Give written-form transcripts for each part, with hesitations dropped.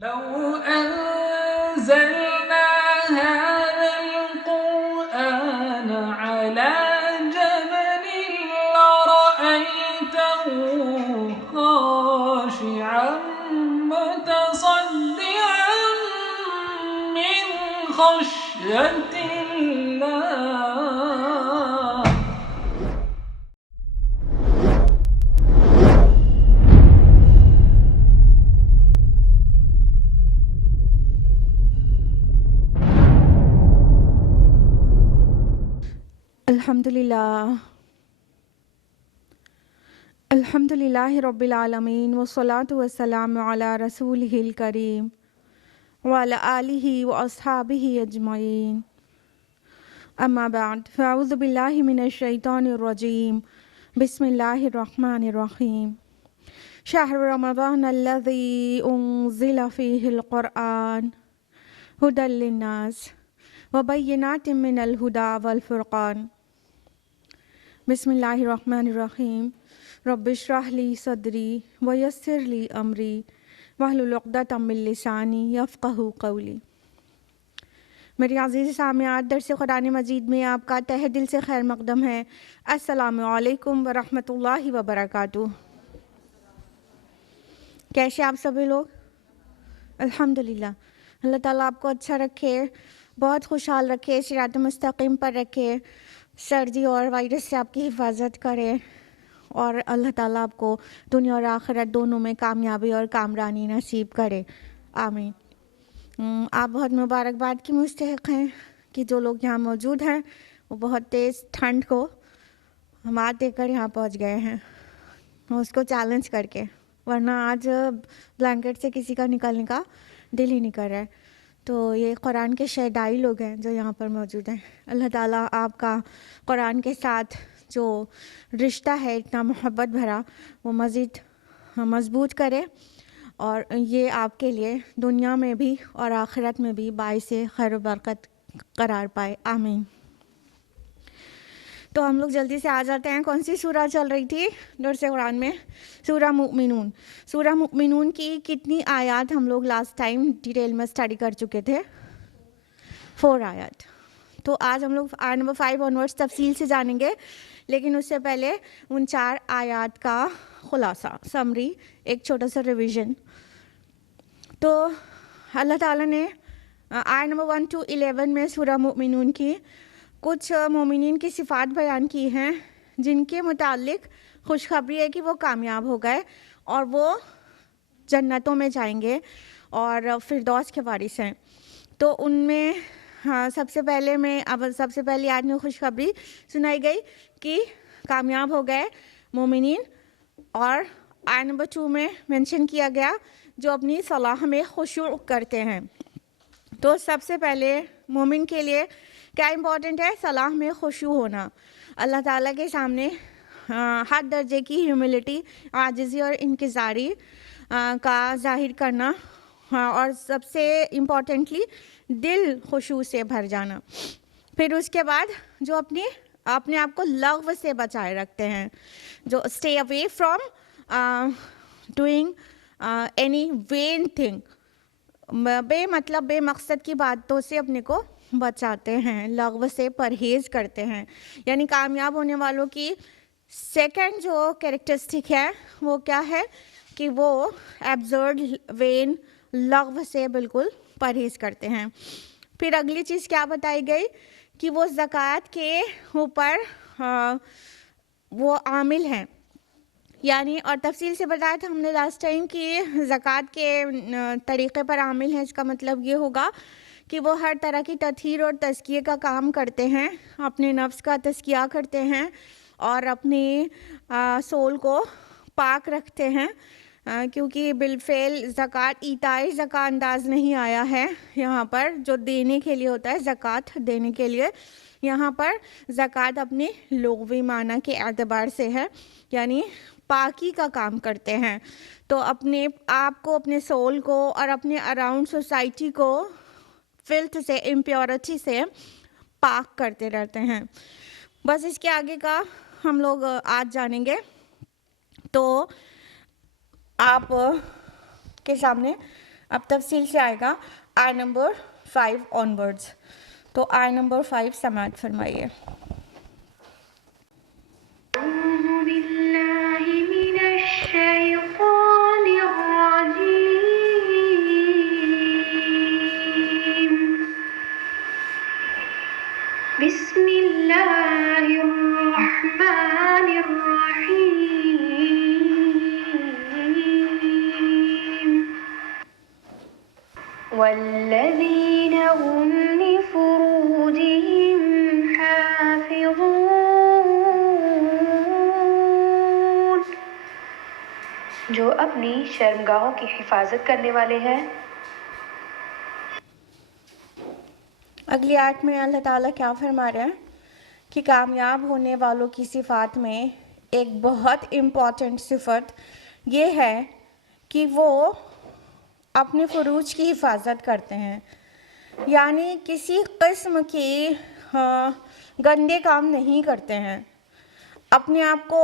لو أنزلنا هذا القرآن على جبل لرأيته خاشعا متصدعا من خشية الله. الحمدللہ رب العالمین والصلاة والسلام علی رسولہ الکریم وعلی آلہ واصحابہ اجمعین. اما بعد فاعوذ باللہ من الشیطان الرجیم. بسم اللہ الرحمن الرحیم. شہر رمضان الذی انزل فیہ القرآن ھدی للناس وبینات من الھدی والفرقان. بسم اللہ الرحمن الرحیم. رب اشرح لی صدری ویسر لی امری واحلل عقدۃ من لسانی یفقہوا قولی. میری عزیز سامعات، درس قرآن مجید میں آپ کا تہہ دل سے خیر مقدم ہے. السلام علیکم ورحمۃ اللہ وبرکاتہ. کیسے آپ سبھی لوگ؟ الحمدللہ. اللہ تعالیٰ آپ کو اچھا رکھے، بہت خوشحال رکھے، صراط مستقیم پر رکھے، سردی اور وائرس سے آپ کی حفاظت کرے، اور اللہ تعالیٰ آپ کو دنیا اور آخرت دونوں میں کامیابی اور کامرانی نصیب کرے. آمین. آپ بہت مبارکباد کی مستحق ہیں کہ جو لوگ یہاں موجود ہیں وہ بہت تیز ٹھنڈ کو مات دے کر یہاں پہنچ گئے ہیں، اس کو چیلنج کر کے، ورنہ آج بلینکٹ سے کسی کا نکلنے کا دل ہی نہیں کر رہا ہے. تو یہ قرآن کے شہدائی لوگ ہیں جو یہاں پر موجود ہیں. اللہ تعالیٰ آپ کا قرآن کے ساتھ جو رشتہ ہے اتنا محبت بھرا وہ مزید مضبوط کرے، اور یہ آپ کے لیے دنیا میں بھی اور آخرت میں بھی باعث خیر و برکت قرار پائے. آمین. تو ہم لوگ جلدی سے آ جاتے ہیں. کون سی سورہ چل رہی تھی درس قرآن میں؟ سورہ مؤمنون. سورہ مؤمنون کی کتنی آیات ہم لوگ لاسٹ ٹائم ڈیٹیل میں اسٹڈی کر چکے تھے؟ 4 آیات. تو آج ہم لوگ آیت نمبر 5 آنورڈس تفصیل سے جانیں گے، لیکن اس سے پہلے ان 4 آیات کا خلاصہ، سمری، ایک چھوٹا سا ریویژن. تو اللہ تعالیٰ نے آیت نمبر 1 to 11 میں سورہ مؤمنون کی کچھ مومنین کی صفات بیان کی ہیں جن کے متعلق خوشخبری ہے کہ وہ کامیاب ہو گئے اور وہ جنتوں میں جائیں گے اور فردوس کے وارث ہیں. تو ان میں سب سے پہلی آیت میں خوشخبری سنائی گئی کہ کامیاب ہو گئے مومنین، اور آیت نمبر 2 میں مینشن کیا گیا جو اپنی صلاح میں خشوع کرتے ہیں. تو سب سے پہلے مومن کے لیے کیا امپورٹنٹ ہے؟ صلاح میں خشوع ہونا، اللہ تعالیٰ کے سامنے ہر درجے کی ہیوملٹی، عاجزی اور انکساری کا ظاہر کرنا، اور سب سے امپورٹنٹلی دل خشوع سے بھر جانا. پھر اس کے بعد جو اپنے آپ کو لغو سے بچائے رکھتے ہیں، جو stay away from doing any when thing, بے مطلب بے مقصد کی باتوں سے اپنے کو بچاتے ہیں، لغو سے پرہیز کرتے ہیں. یعنی کامیاب ہونے والوں کی سیکنڈ جو کیریکٹرسٹک ہے وہ کیا ہے کہ وہ ایبزرڈ وین، لغو سے بالکل پرہیز کرتے ہیں. پھر اگلی چیز کیا بتائی گئی کہ وہ زکوٰۃ کے اوپر وہ عامل ہیں، یعنی اور تفصیل سے بتایا تھا ہم نے لاسٹ ٹائم کہ زکوٰۃ کے طریقے پر عامل ہیں. اس کا مطلب یہ ہوگا کہ وہ ہر طرح کی تطہیر اور تزکیے کا کام کرتے ہیں، اپنے نفس کا تزکیہ کرتے ہیں اور اپنی سول کو پاک رکھتے ہیں، کیونکہ بالفعل زکوٰۃ ایتائے زکوٰۃ انداز نہیں آیا ہے یہاں پر جو دینے کے لیے ہوتا ہے، زکوٰۃ دینے کے لیے. یہاں پر زکوٰۃ اپنے لغوی معنی کے اعتبار سے ہے، یعنی پاکی کا کام کرتے ہیں. تو اپنے آپ کو، اپنے سول کو اور اپنے اراؤنڈ سوسائٹی کو فلتھ سے، امپیورٹی سے پاک کرتے رہتے ہیں. بس اس کے آگے کا ہم لوگ آج جانیں گے. تو آپ کے سامنے اب تفصیل سے آئے گا آئے نمبر 5 آنورڈز. تو آئے نمبر 5 سماعت فرمائیے. أعوذ بالله من الشيطان الرجيم. بسم الله الرحمن الرحيم. والذين هم لفروجهم حافظون. جو اپنی شرمگاہوں کی حفاظت کرنے والے ہیں. اگلی آیت میں اللہ تعالیٰ کیا فرما رہے ہیں کہ کامیاب ہونے والوں کی صفات میں ایک بہت امپورٹنٹ صفت یہ ہے کہ وہ اپنے فروج کی حفاظت کرتے ہیں، یعنی کسی قسم کی گندے کام نہیں کرتے ہیں، اپنے آپ کو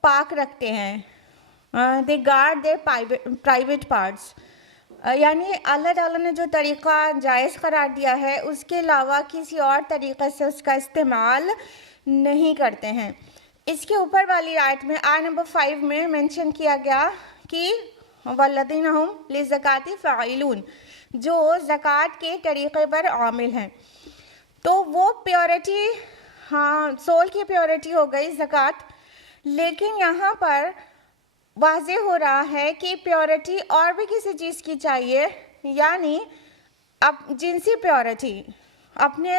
پاک رکھتے ہیں. دے گارڈ دے پرائیویٹ پارٹس، یعنی اللہ تعالیٰ نے جو طریقہ جائز قرار دیا ہے اس کے علاوہ کسی اور طریقے سے اس کا استعمال نہیں کرتے ہیں. اس کے اوپر والی آیت میں آیت نمبر 5 میں مینشن کیا گیا کہ والذین هم للزکاۃ فاعلون، جو زکوٰۃ کے طریقے پر عامل ہیں. تو وہ پیورٹی، سول کی پیورٹی ہو گئی زکوٰۃ، لیکن یہاں پر واضح ہو رہا ہے کہ پیورٹی اور بھی کسی چیز کی چاہیے، یعنی اب جنسی پیورٹی، اپنے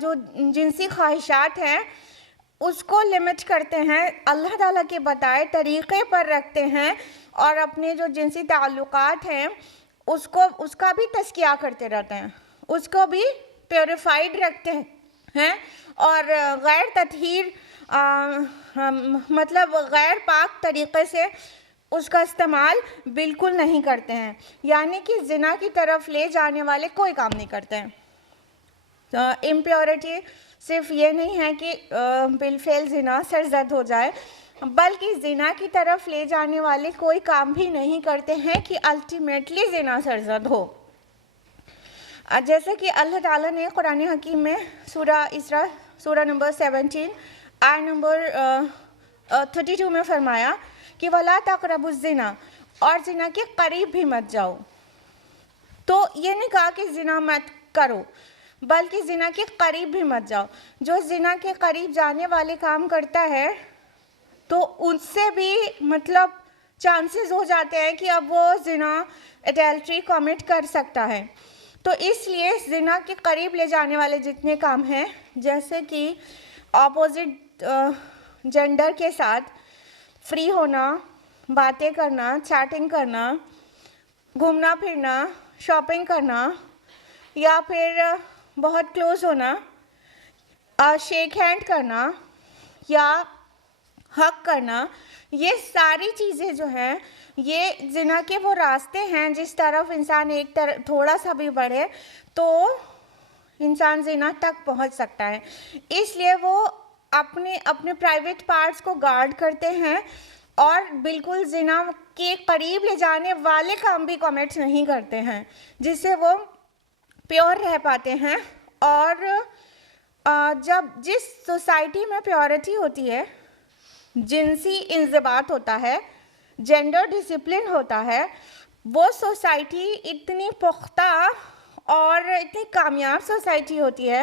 جو جنسی خواہشات ہیں اس کو لمٹ کرتے ہیں، اللہ تعالیٰ کے بتائے طریقے پر رکھتے ہیں، اور اپنے جو جنسی تعلقات ہیں اس کا بھی تزکیہ کرتے رہتے ہیں، اس کو بھی پیوریفائڈ رکھتے ہیں، اور غیر تطہیر مطلب غیر پاک طریقے سے اس کا استعمال بالکل نہیں کرتے ہیں، یعنی کہ زنا کی طرف لے جانے والے کوئی کام نہیں کرتے ہیں. امپیورٹی صرف یہ نہیں ہے کہ بالفعل زنا سرزد ہو جائے، بلکہ زنا کی طرف لے جانے والے کوئی کام بھی نہیں کرتے ہیں کہ الٹیمیٹلی زنا سرزد ہو. جیسے کہ اللہ تعالیٰ نے قرآن حکیم میں سورہ اسراء سورہ نمبر 17 آیت نمبر 32 میں فرمایا کہ وَلَا تَقْرَبُوا الزِّنَا، اور زنا کے قریب بھی مت جاؤ. تو یہ نہیں کہا کہ زنا مت کرو، بلکہ زنا کے قریب بھی مت جاؤ. جو زنا کے قریب جانے والے کام کرتا ہے تو ان سے بھی مطلب چانسز ہو جاتے ہیں کہ اب وہ زنا ایڈلٹری کمٹ کر سکتا ہے. تو اس لیے زنا کے قریب لے جانے والے جتنے کام ہیں، جیسے کہ اپوزٹ جینڈر کے ساتھ فری ہونا، باتیں کرنا، چیٹنگ کرنا، گھومنا پھرنا، شاپنگ کرنا، یا پھر بہت کلوز ہونا، شیک ہینڈ کرنا یا حق کرنا، یہ ساری چیزیں جو ہیں یہ زنا کے وہ راستے ہیں جس طرف انسان تھوڑا سا بھی بڑھے تو انسان زنا تک پہنچ سکتا ہے. اس لیے وہ اپنے پرائیویٹ پارٹس کو گارڈ کرتے ہیں اور بالکل زنا کے قریب لے جانے والے کام بھی کمٹ نہیں کرتے ہیں، جس سے وہ پیور رہ پاتے ہیں. اور جس سوسائٹی میں پیورٹی ہوتی ہے، جنسی انضباط ہوتا ہے، جینڈر ڈسپلن ہوتا ہے، وہ سوسائٹی اتنی پختہ اور اتنی کامیاب سوسائٹی ہوتی ہے،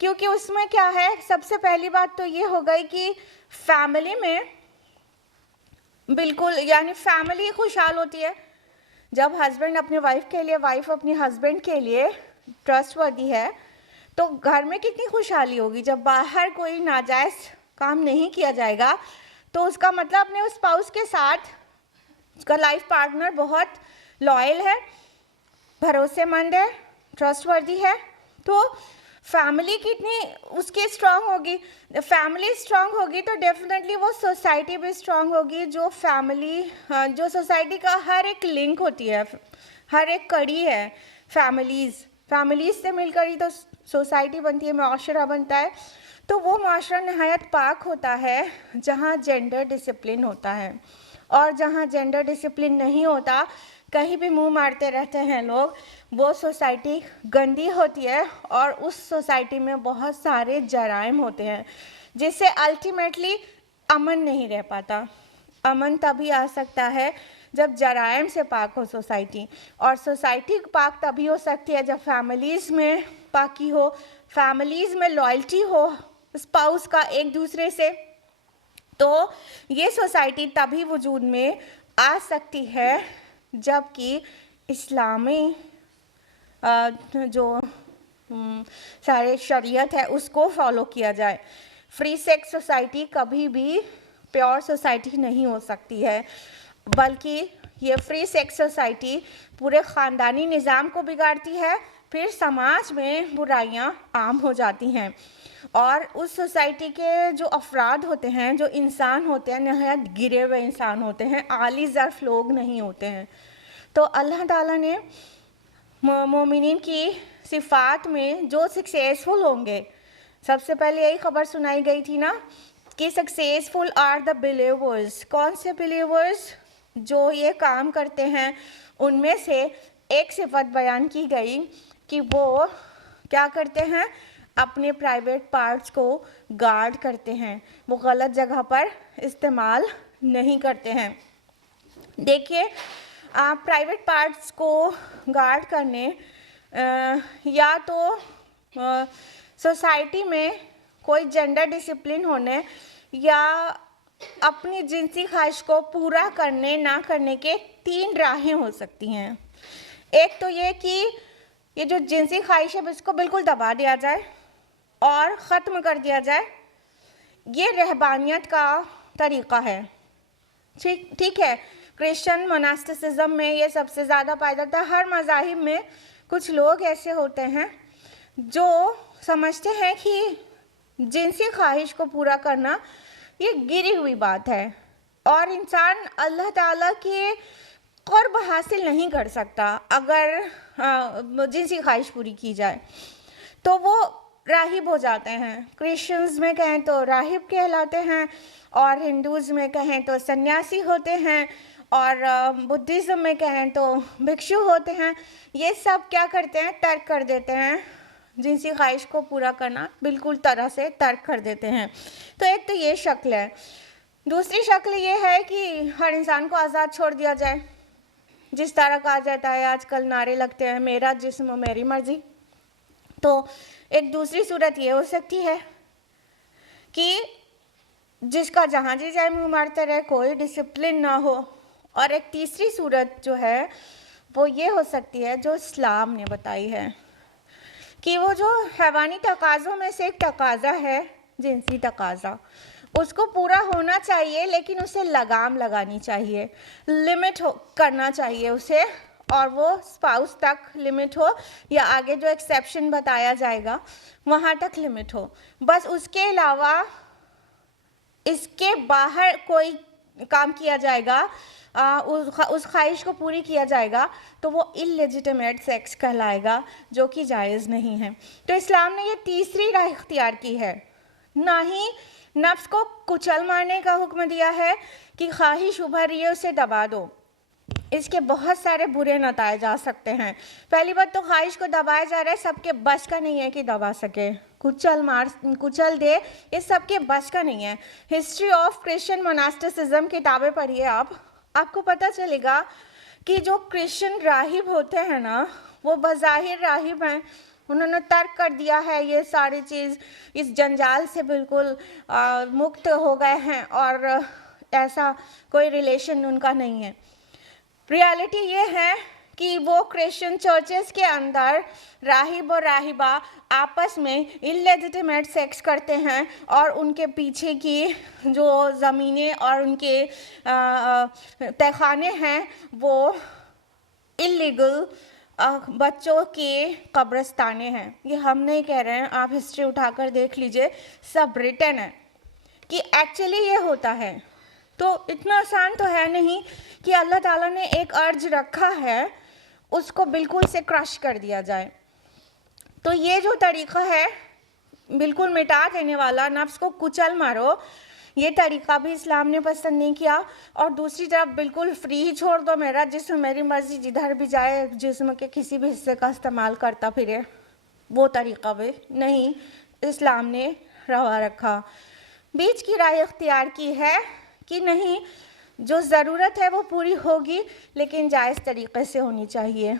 کیونکہ اس میں کیا ہے، سب سے پہلی بات تو یہ ہو گئی کہ فیملی میں بالکل یعنی فیملی خوشحال ہوتی ہے. جب ہسبینڈ اپنی وائف کے لیے، وائف اپنی ہسبینڈ کے لیے ٹرسٹ ورتھی ہے تو گھر میں کتنی خوشحالی ہوگی. جب باہر کوئی ناجائز کام نہیں کیا جائے گا تو اس کا مطلب اپنے اسپاؤس کے ساتھ اس کا لائف پارٹنر بہت لائل ہے، بھروسے مند ہے، ٹرسٹ وردی ہے. تو فیملی کتنی اس کی اسٹرانگ ہوگی، فیملی اسٹرانگ ہوگی تو ڈیفینیٹلی وہ سوسائٹی بھی اسٹرانگ ہوگی. جو سوسائٹی کا ہر ایک لنک ہوتی ہے، ہر ایک کڑی ہے، فیملیز سے مل کر ہی تو سوسائٹی بنتی ہے، معاشرہ بنتا ہے. تو وہ معاشرہ نہایت پاک ہوتا ہے جہاں جینڈر ڈسپلن ہوتا ہے، اور جہاں جینڈر ڈسپلن نہیں ہوتا کہیں بھی منہ مارتے رہتے ہیں لوگ، وہ سوسائٹی گندی ہوتی ہے اور اس سوسائٹی میں بہت سارے جرائم ہوتے ہیں جس سے الٹیمیٹلی امن نہیں رہ پاتا. امن تبھی آ سکتا ہے جب جرائم سے پاک ہو سوسائٹی، اور سوسائٹی پاک تبھی ہو سکتی ہے جب فیملیز میں پاکی ہو، فیملیز میں لائلٹی ہو اسپاؤس کا ایک دوسرے سے. تو یہ سوسائٹی تبھی وجود میں آ سکتی ہے جب کہ اسلامی جو سارے شریعت ہے اس کو فالو کیا جائے. فری سیکس سوسائٹی کبھی بھی پیور سوسائٹی نہیں ہو سکتی ہے، بلکہ یہ فری سیکس سوسائٹی پورے خاندانی نظام کو بگاڑتی ہے، پھر سماج میں برائیاں عام ہو جاتی ہیں، اور اس سوسائٹی کے جو افراد ہوتے ہیں، جو انسان ہوتے ہیں، نہایت گرے ہوئے انسان ہوتے ہیں، عالی ظرف لوگ نہیں ہوتے ہیں. تو اللہ تعالیٰ نے مومنین کی صفات میں جو سکسیسفل ہوں گے، سب سے پہلے یہی خبر سنائی گئی تھی نا کہ سکسیسفل آر دا بلیورز. کون سے بلیورز؟ جو یہ کام کرتے ہیں. ان میں سے ایک صفت بیان کی گئی کہ وہ کیا کرتے ہیں؟ اپنے پرائیویٹ پارٹس کو گارڈ کرتے ہیں، وہ غلط جگہ پر استعمال نہیں کرتے ہیں. دیکھیے پرائیویٹ پارٹس کو گارڈ کرنے یا تو سوسائٹی میں کوئی جینڈر ڈسپلن ہونے یا اپنی جنسی خواہش کو پورا کرنے نہ کرنے کے 3 راہیں ہو سکتی ہیں. ایک تو یہ کہ یہ جو جنسی خواہش ہے اس کو بالکل دبا دیا جائے اور ختم کر دیا جائے. یہ رہبانیت کا طریقہ ہے. ٹھیک ہے، کرسچن مناسٹسزم میں یہ سب سے زیادہ پایا جاتا ہے. ہر مذاہب میں کچھ لوگ ایسے ہوتے ہیں جو سمجھتے ہیں کہ جنسی خواہش کو پورا کرنا یہ گری ہوئی بات ہے اور انسان اللہ تعالیٰ کے قرب حاصل نہیں کر سکتا اگر جنسی خواہش پوری کی جائے. تو وہ راہب ہو جاتے ہیں. کرسچنز میں کہیں تو راہب کہلاتے ہیں، اور ہندوز میں کہیں تو سنیاسی ہوتے ہیں، اور بدھزم میں کہیں تو بھکشو ہوتے ہیں. یہ سب کیا کرتے ہیں؟ ترک کر دیتے ہیں، جنسی خواہش کو پورا کرنا بالکل طرح سے ترک کر دیتے ہیں. تو ایک تو یہ شکل ہے. دوسری شکل یہ ہے کہ ہر انسان کو آزاد چھوڑ دیا جائے. جس طرح کہا جاتا ہے آج کل نعرے لگتے ہیں میرا جسم میری مرضی. تو ایک دوسری صورت یہ ہو سکتی ہے کہ جس کا جہاں جی جائے منہ مارتے رہے، کوئی ڈسپلن نہ ہو. اور ایک تیسری صورت جو ہے وہ یہ ہو سکتی ہے جو اسلام نے بتائی ہے کہ وہ جو حیوانی تقاضوں میں سے ایک تقاضا ہے جنسی تقاضا، اس کو پورا ہونا چاہیے لیکن اسے لگام لگانی چاہیے، لمٹ کرنا چاہیے اسے، اور وہ اسپاؤس تک لمٹ ہو یا آگے جو ایکسیپشن بتایا جائے گا وہاں تک لمٹ ہو. بس اس کے علاوہ اس کے باہر کوئی کام کیا جائے گا، اس خواہش کو پوری کیا جائے گا تو وہ اللیجیٹمیٹ سیکس کہلائے گا، جو کہ جائز نہیں ہے. تو اسلام نے یہ تیسری راہ اختیار کی ہے. نہ ہی نفس کو کچل مارنے کا حکم دیا ہے کہ خواہش ابھر رہی ہے اسے دبا دو. اس کے بہت سارے برے نتائج آ سکتے ہیں. پہلی بات تو خواہش کو دبایا جا رہا ہے، سب کے بس کا نہیں ہے کہ دبا سکے. کچل دے، یہ سب کے بس کا نہیں ہے. ہسٹری آف کرسچن مناسٹسزم کتابیں پڑھیے آپ کو پتہ چلے گا کہ جو کرسچن راہب ہوتے ہیں نا وہ بظاہر راہب ہیں، انہوں نے ترک کر دیا ہے یہ ساری چیز، اس جنجال سے بالکل مکت ہو گئے ہیں اور ایسا کوئی ریلیشن ان کا نہیں ہے. ریالٹی یہ ہے کہ وہ کرسچن چرچز کے اندر راہب اور راہبہ آپس میں اللیجیٹمیٹ سیکس کرتے ہیں اور ان کے پیچھے کی جو زمینیں اور ان کے تہخانے ہیں وہ اللیگل بچوں کے قبرستانے ہیں. یہ ہم نہیں کہہ رہے ہیں، آپ ہسٹری اٹھا کر دیکھ لیجئے، سب ریٹن ہے کہ ایکچولی یہ ہوتا ہے. تو اتنا آسان تو ہے نہیں کہ اللہ تعالیٰ نے ایک ارج رکھا ہے اس کو بالکل سے کرش کر دیا جائے. تو یہ جو طریقہ ہے بالکل مٹا دینے والا، نفس کو کچل مارو، یہ طریقہ بھی اسلام نے پسند نہیں کیا. اور دوسری طرف بالکل فری ہی چھوڑ دو، میرا جسم میری مرضی، جدھر بھی جائے جسم کے کسی بھی حصے کا استعمال کرتا پھرے، وہ طریقہ بھی نہیں اسلام نے روا رکھا. بیچ کی رائے اختیار کی ہے کہ نہیں، جو ضرورت ہے وہ پوری ہوگی لیکن جائز طریقے سے ہونی چاہیے،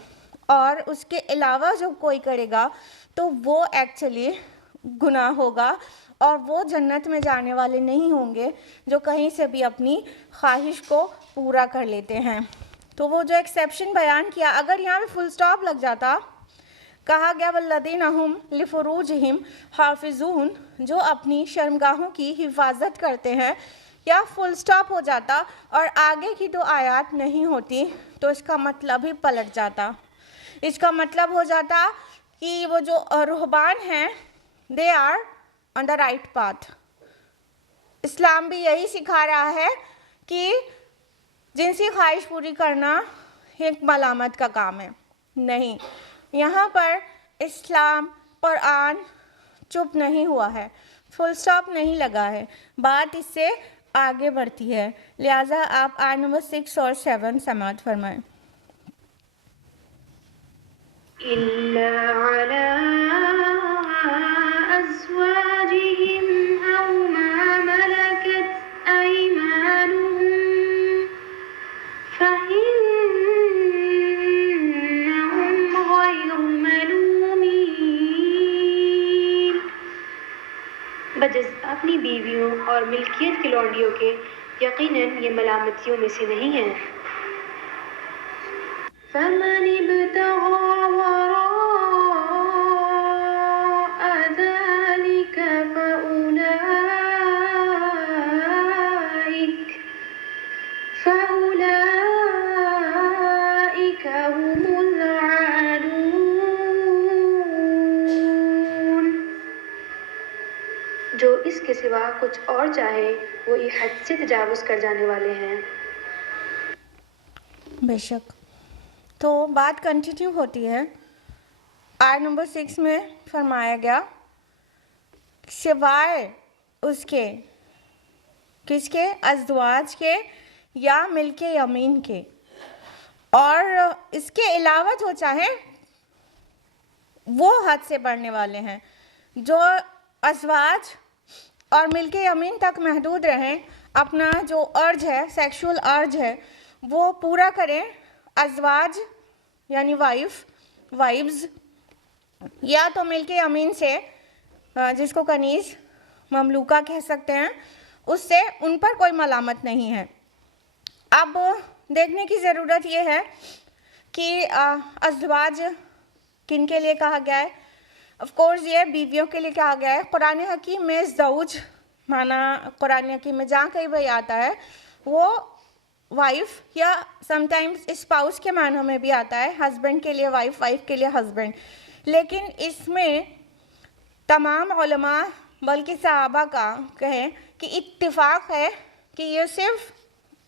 اور اس کے علاوہ جو کوئی کرے گا تو وہ ایکچولی گناہ ہوگا، اور وہ جنت میں جانے والے نہیں ہوں گے جو کہیں سے بھی اپنی خواہش کو پورا کر لیتے ہیں. تو وہ جو ایکسیپشن بیان کیا، اگر یہاں پہ فل سٹاپ لگ جاتا، کہا گیا والذین ہم لفروجہم حافظون، جو اپنی شرمگاہوں کی حفاظت کرتے ہیں، یا فل سٹاپ ہو جاتا اور آگے کی 2 آیات نہیں ہوتی تو اس کا مطلب ہی پلٹ جاتا. اس کا مطلب ہو جاتا کہ وہ جو رہبان ہیں they are on the right path. اسلام بھی یہی سکھا رہا ہے کہ جنسی خواہش پوری کرنا ایک ملامت کا کام ہے. نہیں، یہاں پر اسلام قرآن چپ نہیں ہوا ہے، فل سٹاپ نہیں لگا ہے، بات اس سے آگے بڑھتی ہے. لہٰذا آپ آیت نمبر 6 اور 7 سماعت فرمائیں. إلا على أزواجهم أو ما ملكت أيمانهم فإنهم غير ملومين. بجز اپنی بیویوں اور ملکیت کی لونڈیوں کے یقیناً یہ ملامتیوں میں سے نہیں ہیں. فمن ابتغى وراء ذلك فأولئك هم العادون. جو اس کے سوا کچھ اور چاہے وہ یہ حد سے تجاوز کر جانے والے ہیں. بے شک. تو بات کنٹینیو ہوتی ہے. آیت نمبر 6 میں فرمایا گیا سوائے اس کے، کس کے؟ ازواج کے یا ملک یمین کے، اور اس کے علاوہ جو چاہیں وہ حد سے بڑھنے والے ہیں. جو ازواج اور ملک یمین تک محدود رہیں، اپنا جو ارج ہے، سیکشول ارج ہے، وہ پورا کریں. ازواج یعنی وائفز، یا تو ملک یمین سے، جس کو کنیز مملوکہ کہہ سکتے ہیں، اس سے ان پر کوئی ملامت نہیں ہے. اب دیکھنے کی ضرورت یہ ہے کہ ازواج کن کے لیے کہا گیا ہے. آف کورس یہ بیویوں کے لیے کہا گیا ہے. قرآن حکیم میں زوج معنی قرآن حکیم میں جہاں کہیں بھی آتا ہے وہ وائف یا سم ٹائمز اسپاؤس کے معنی میں بھی آتا ہے، ہسبینڈ کے لیے وائف، وائف کے لیے ہسبینڈ. لیکن اس میں تمام علماء بلکہ صحابہ کا کہیں کہ اتفاق ہے کہ یہ صرف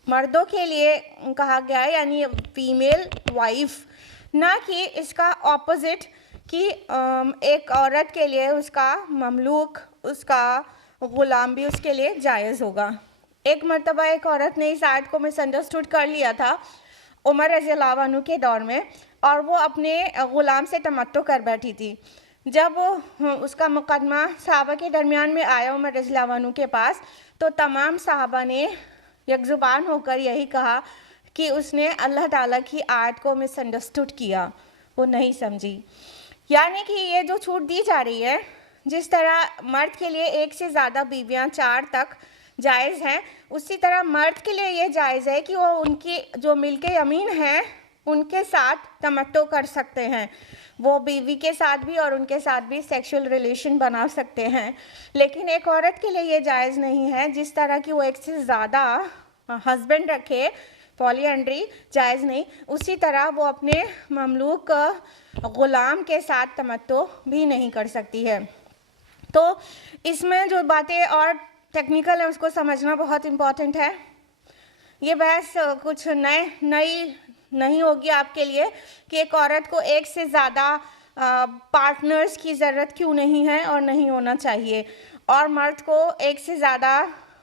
مردوں کے لیے کہا گیا ہے، یعنی فیمیل وائف، نہ کہ اس کا اپوزٹ کہ ایک عورت کے لیے اس کا مملوک، اس کا غلام بھی اس کے لیے جائز ہوگا. ایک مرتبہ ایک عورت نے اس آیت کو مس انڈرسٹوڈ کر لیا تھا عمر رضی اللہ عنہ کے دور میں، اور وہ اپنے غلام سے تمتع کر بیٹھی تھی. جب اس کا مقدمہ صحابہ کے درمیان میں آیا عمر رضی اللہ عنہ کے پاس، تو تمام صحابہ نے یک زبان ہو کر یہی کہا کہ اس نے اللہ تعالیٰ کی آیت کو مس انڈرسٹوڈ کیا، وہ نہیں سمجھی. یعنی کہ یہ جو چھوٹ دی جا رہی ہے، جس طرح مرد کے لیے 1 سے زیادہ بیویاں 4 تک جائز ہیں، اسی طرح مرد کے لیے یہ جائز ہے کہ وہ ان کی جو ملک یمین ہیں ان کے ساتھ تمتع کر سکتے ہیں. وہ بیوی کے ساتھ بھی اور ان کے ساتھ بھی سیکشل ریلیشن بنا سکتے ہیں. لیکن ایک عورت کے لیے یہ جائز نہیں ہے. جس طرح کہ وہ 1 سے زیادہ ہسبینڈ رکھے، پالی اینڈری جائز نہیں، اسی طرح وہ اپنے مملوک غلام کے ساتھ تمتع بھی نہیں کر سکتی ہے. تو اس میں جو باتیں اور ٹیکنیکل ہے اس کو سمجھنا بہت امپورٹنٹ ہے. یہ بحث کچھ نئی نہیں ہوگی آپ کے لیے کہ ایک عورت کو 1 سے زیادہ پارٹنرز کی ضرورت کیوں نہیں ہے اور نہیں ہونا چاہیے، اور مرد کو 1 سے زیادہ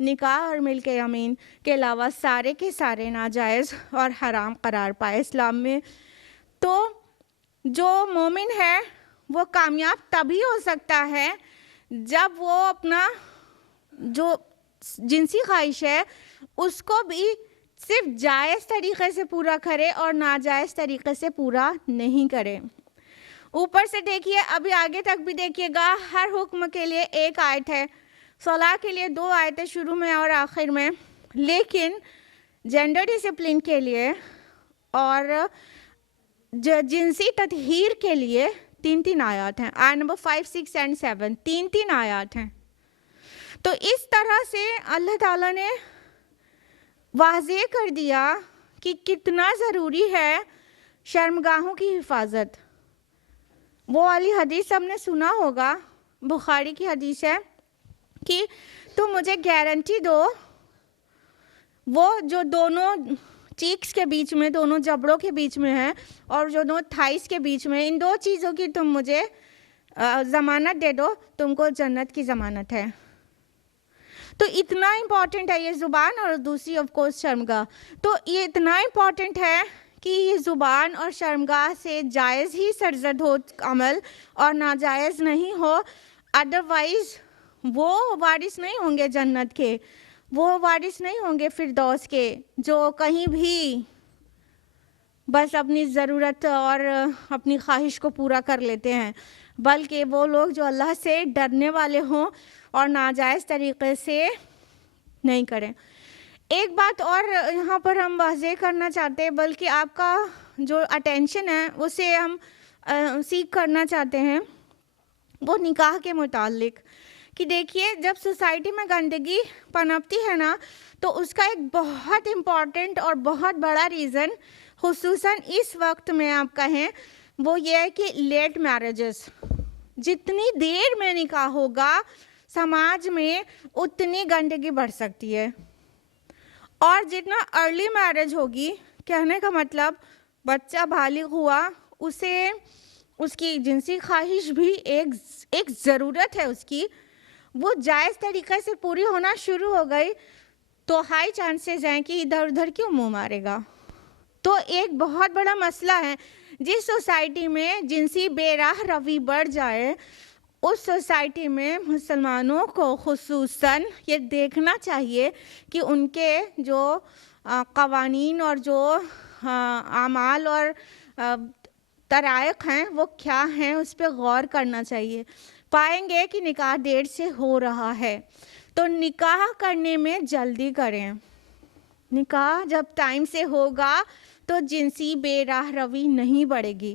نکاح اور ملک یمین کے علاوہ سارے کے سارے ناجائز اور حرام قرار پائے اسلام میں. تو جو مومن ہے وہ کامیاب تبھی ہو سکتا ہے جب وہ اپنا جو جنسی خواہش ہے اس کو بھی صرف جائز طریقے سے پورا کرے اور ناجائز طریقے سے پورا نہیں کرے. اوپر سے دیکھیے ابھی آگے تک بھی دیکھیے گا, ہر حکم کے لیے ایک آیت ہے, صلاح کے لیے 2 آیتیں شروع میں اور آخر میں, لیکن جینڈر ڈسپلن کے لیے اور جنسی تطہیر کے لیے 3 آیات ہیں. آیت نمبر 5, 6 and 7 3 آیات ہیں. تو اس طرح سے اللہ تعالیٰ نے واضح کر دیا کہ کتنا ضروری ہے شرمگاہوں کی حفاظت. وہ والی حدیث ہم نے سنا ہوگا, بخاری کی حدیث ہے کہ تم مجھے گارنٹی دو, وہ جو دونوں چیکس کے بیچ میں, دونوں جبڑوں کے بیچ میں ہے اور جو دونوں تھائس کے بیچ میں, ان 2 چیزوں کی تم مجھے ضمانت دے دو, تم کو جنت کی ضمانت ہے. تو اتنا امپورٹنٹ ہے یہ زبان, اور دوسری آف کورس شرمگاہ. تو یہ اتنا امپورٹنٹ ہے کہ یہ زبان اور شرمگاہ سے جائز ہی سرزد ہو عمل اور ناجائز نہیں ہو, ادروائز وہ وارث نہیں ہوں گے جنت کے, وہ وارث نہیں ہوں گے فردوس کے, جو کہیں بھی بس اپنی ضرورت اور اپنی خواہش کو پورا کر لیتے ہیں, بلکہ وہ لوگ جو اللہ سے ڈرنے والے ہوں اور ناجائز طریقے سے نہیں کریں. ایک بات اور یہاں پر ہم واضح کرنا چاہتے ہیں, بلکہ آپ کا جو اٹینشن ہے اسے ہم سیکھ کرنا چاہتے ہیں, وہ نکاح کے متعلق. کہ دیکھیے جب سوسائٹی میں گندگی پنپتی ہے نا, تو اس کا ایک بہت امپورٹنٹ اور بہت بڑا ریزن خصوصاً اس وقت میں آپ کہیں وہ یہ ہے کہ لیٹ میرجز. جتنی دیر میں نکاح ہوگا سماج میں اتنی گندگی بڑھ سکتی ہے, اور جتنا ارلی میرج ہوگی, کہنے کا مطلب بچہ بالغ ہوا, اسے اس کی جنسی خواہش بھی ایک ضرورت ہے اس کی, وہ جائز طریقے سے پوری ہونا شروع ہو گئی, تو ہائی چانسز ہیں کہ ادھر ادھر کیوں منہ مارے گا. تو ایک بہت بڑا مسئلہ ہے. جس سوسائٹی میں جنسی بے راہ روی بڑھ جائے, اس سوسائٹی میں مسلمانوں کو خصوصاً یہ دیکھنا چاہیے کہ ان کے جو قوانین اور جو اعمال اور طرائق ہیں وہ کیا ہیں, اس پہ غور کرنا چاہیے. پائیں گے کہ نکاح دیر سے ہو رہا ہے تو نکاح کرنے میں جلدی کریں. نکاح جب ٹائم سے ہوگا تو جنسی بے راہ روی نہیں بڑھے گی,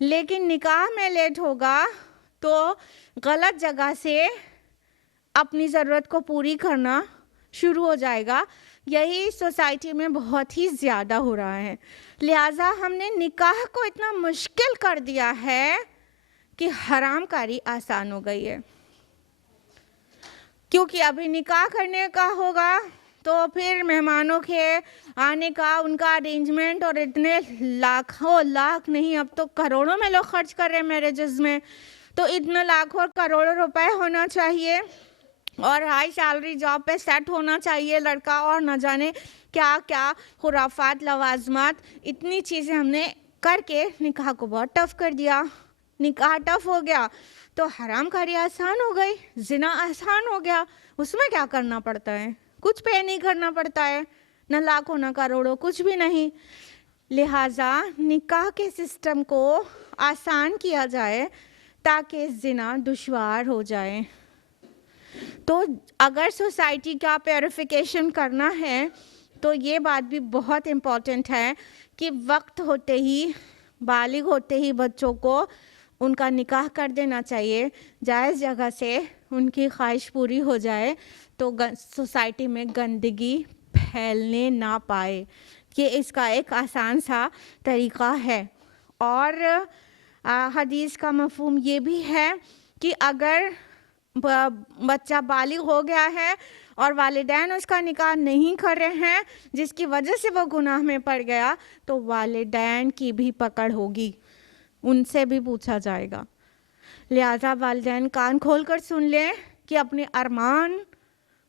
لیکن نکاح میں لیٹ ہوگا تو غلط جگہ سے اپنی ضرورت کو پوری کرنا شروع ہو جائے گا. یہی سوسائٹی میں بہت ہی زیادہ ہو رہا ہے. لہٰذا ہم نے نکاح کو اتنا مشکل کر دیا ہے کہ حرام کاری آسان ہو گئی ہے. کیونکہ ابھی نکاح کرنے کا ہوگا تو پھر مہمانوں کے آنے کا, ان کا ارینجمنٹ, اور اتنے لاکھوں لاکھ نہیں اب تو کروڑوں میں لوگ خرچ کر رہے ہیں میرجز میں, تو اتنے لاکھوں اور کروڑوں روپے ہونا چاہیے, اور ہائی سیلری جاب پہ سیٹ ہونا چاہیے لڑکا, اور نہ جانے کیا کیا خرافات لوازمات, اتنی چیزیں ہم نے کر کے نکاح کو بہت ٹف کر دیا. نکاح ٹف ہو گیا تو حرام کاری آسان ہو گئی, زنا آسان ہو گیا. اس میں کیا کرنا پڑتا ہے, کچھ پے نہیں کرنا پڑتا ہے, نہ لاکھوں نہ کروڑوں, کچھ بھی نہیں. لہٰذا نکاح کے سسٹم کو آسان کیا جائے تاکہ زنا دشوار ہو جائے. تو اگر سوسائٹی کا پیوریفیکیشن کرنا ہے تو یہ بات بھی بہت امپورٹنٹ ہے کہ وقت ہوتے ہی, بالغ ہوتے ہی بچوں کو ان کا نکاح کر دینا چاہیے, جائز جگہ سے ان کی خواہش پوری ہو جائے تو سوسائٹی میں گندگی پھیلنے نہ پائے. یہ اس کا ایک آسان سا طریقہ ہے. اور حدیث کا مفہوم یہ بھی ہے کہ اگر بچہ بالغ ہو گیا ہے اور والدین اس کا نکاح نہیں کر رہے ہیں, جس کی وجہ سے وہ گناہ میں پڑ گیا, تو والدین کی بھی پکڑ ہوگی, ان سے بھی پوچھا جائے گا. لہٰذا والدین کان کھول کر سن لیں کہ اپنے ارمان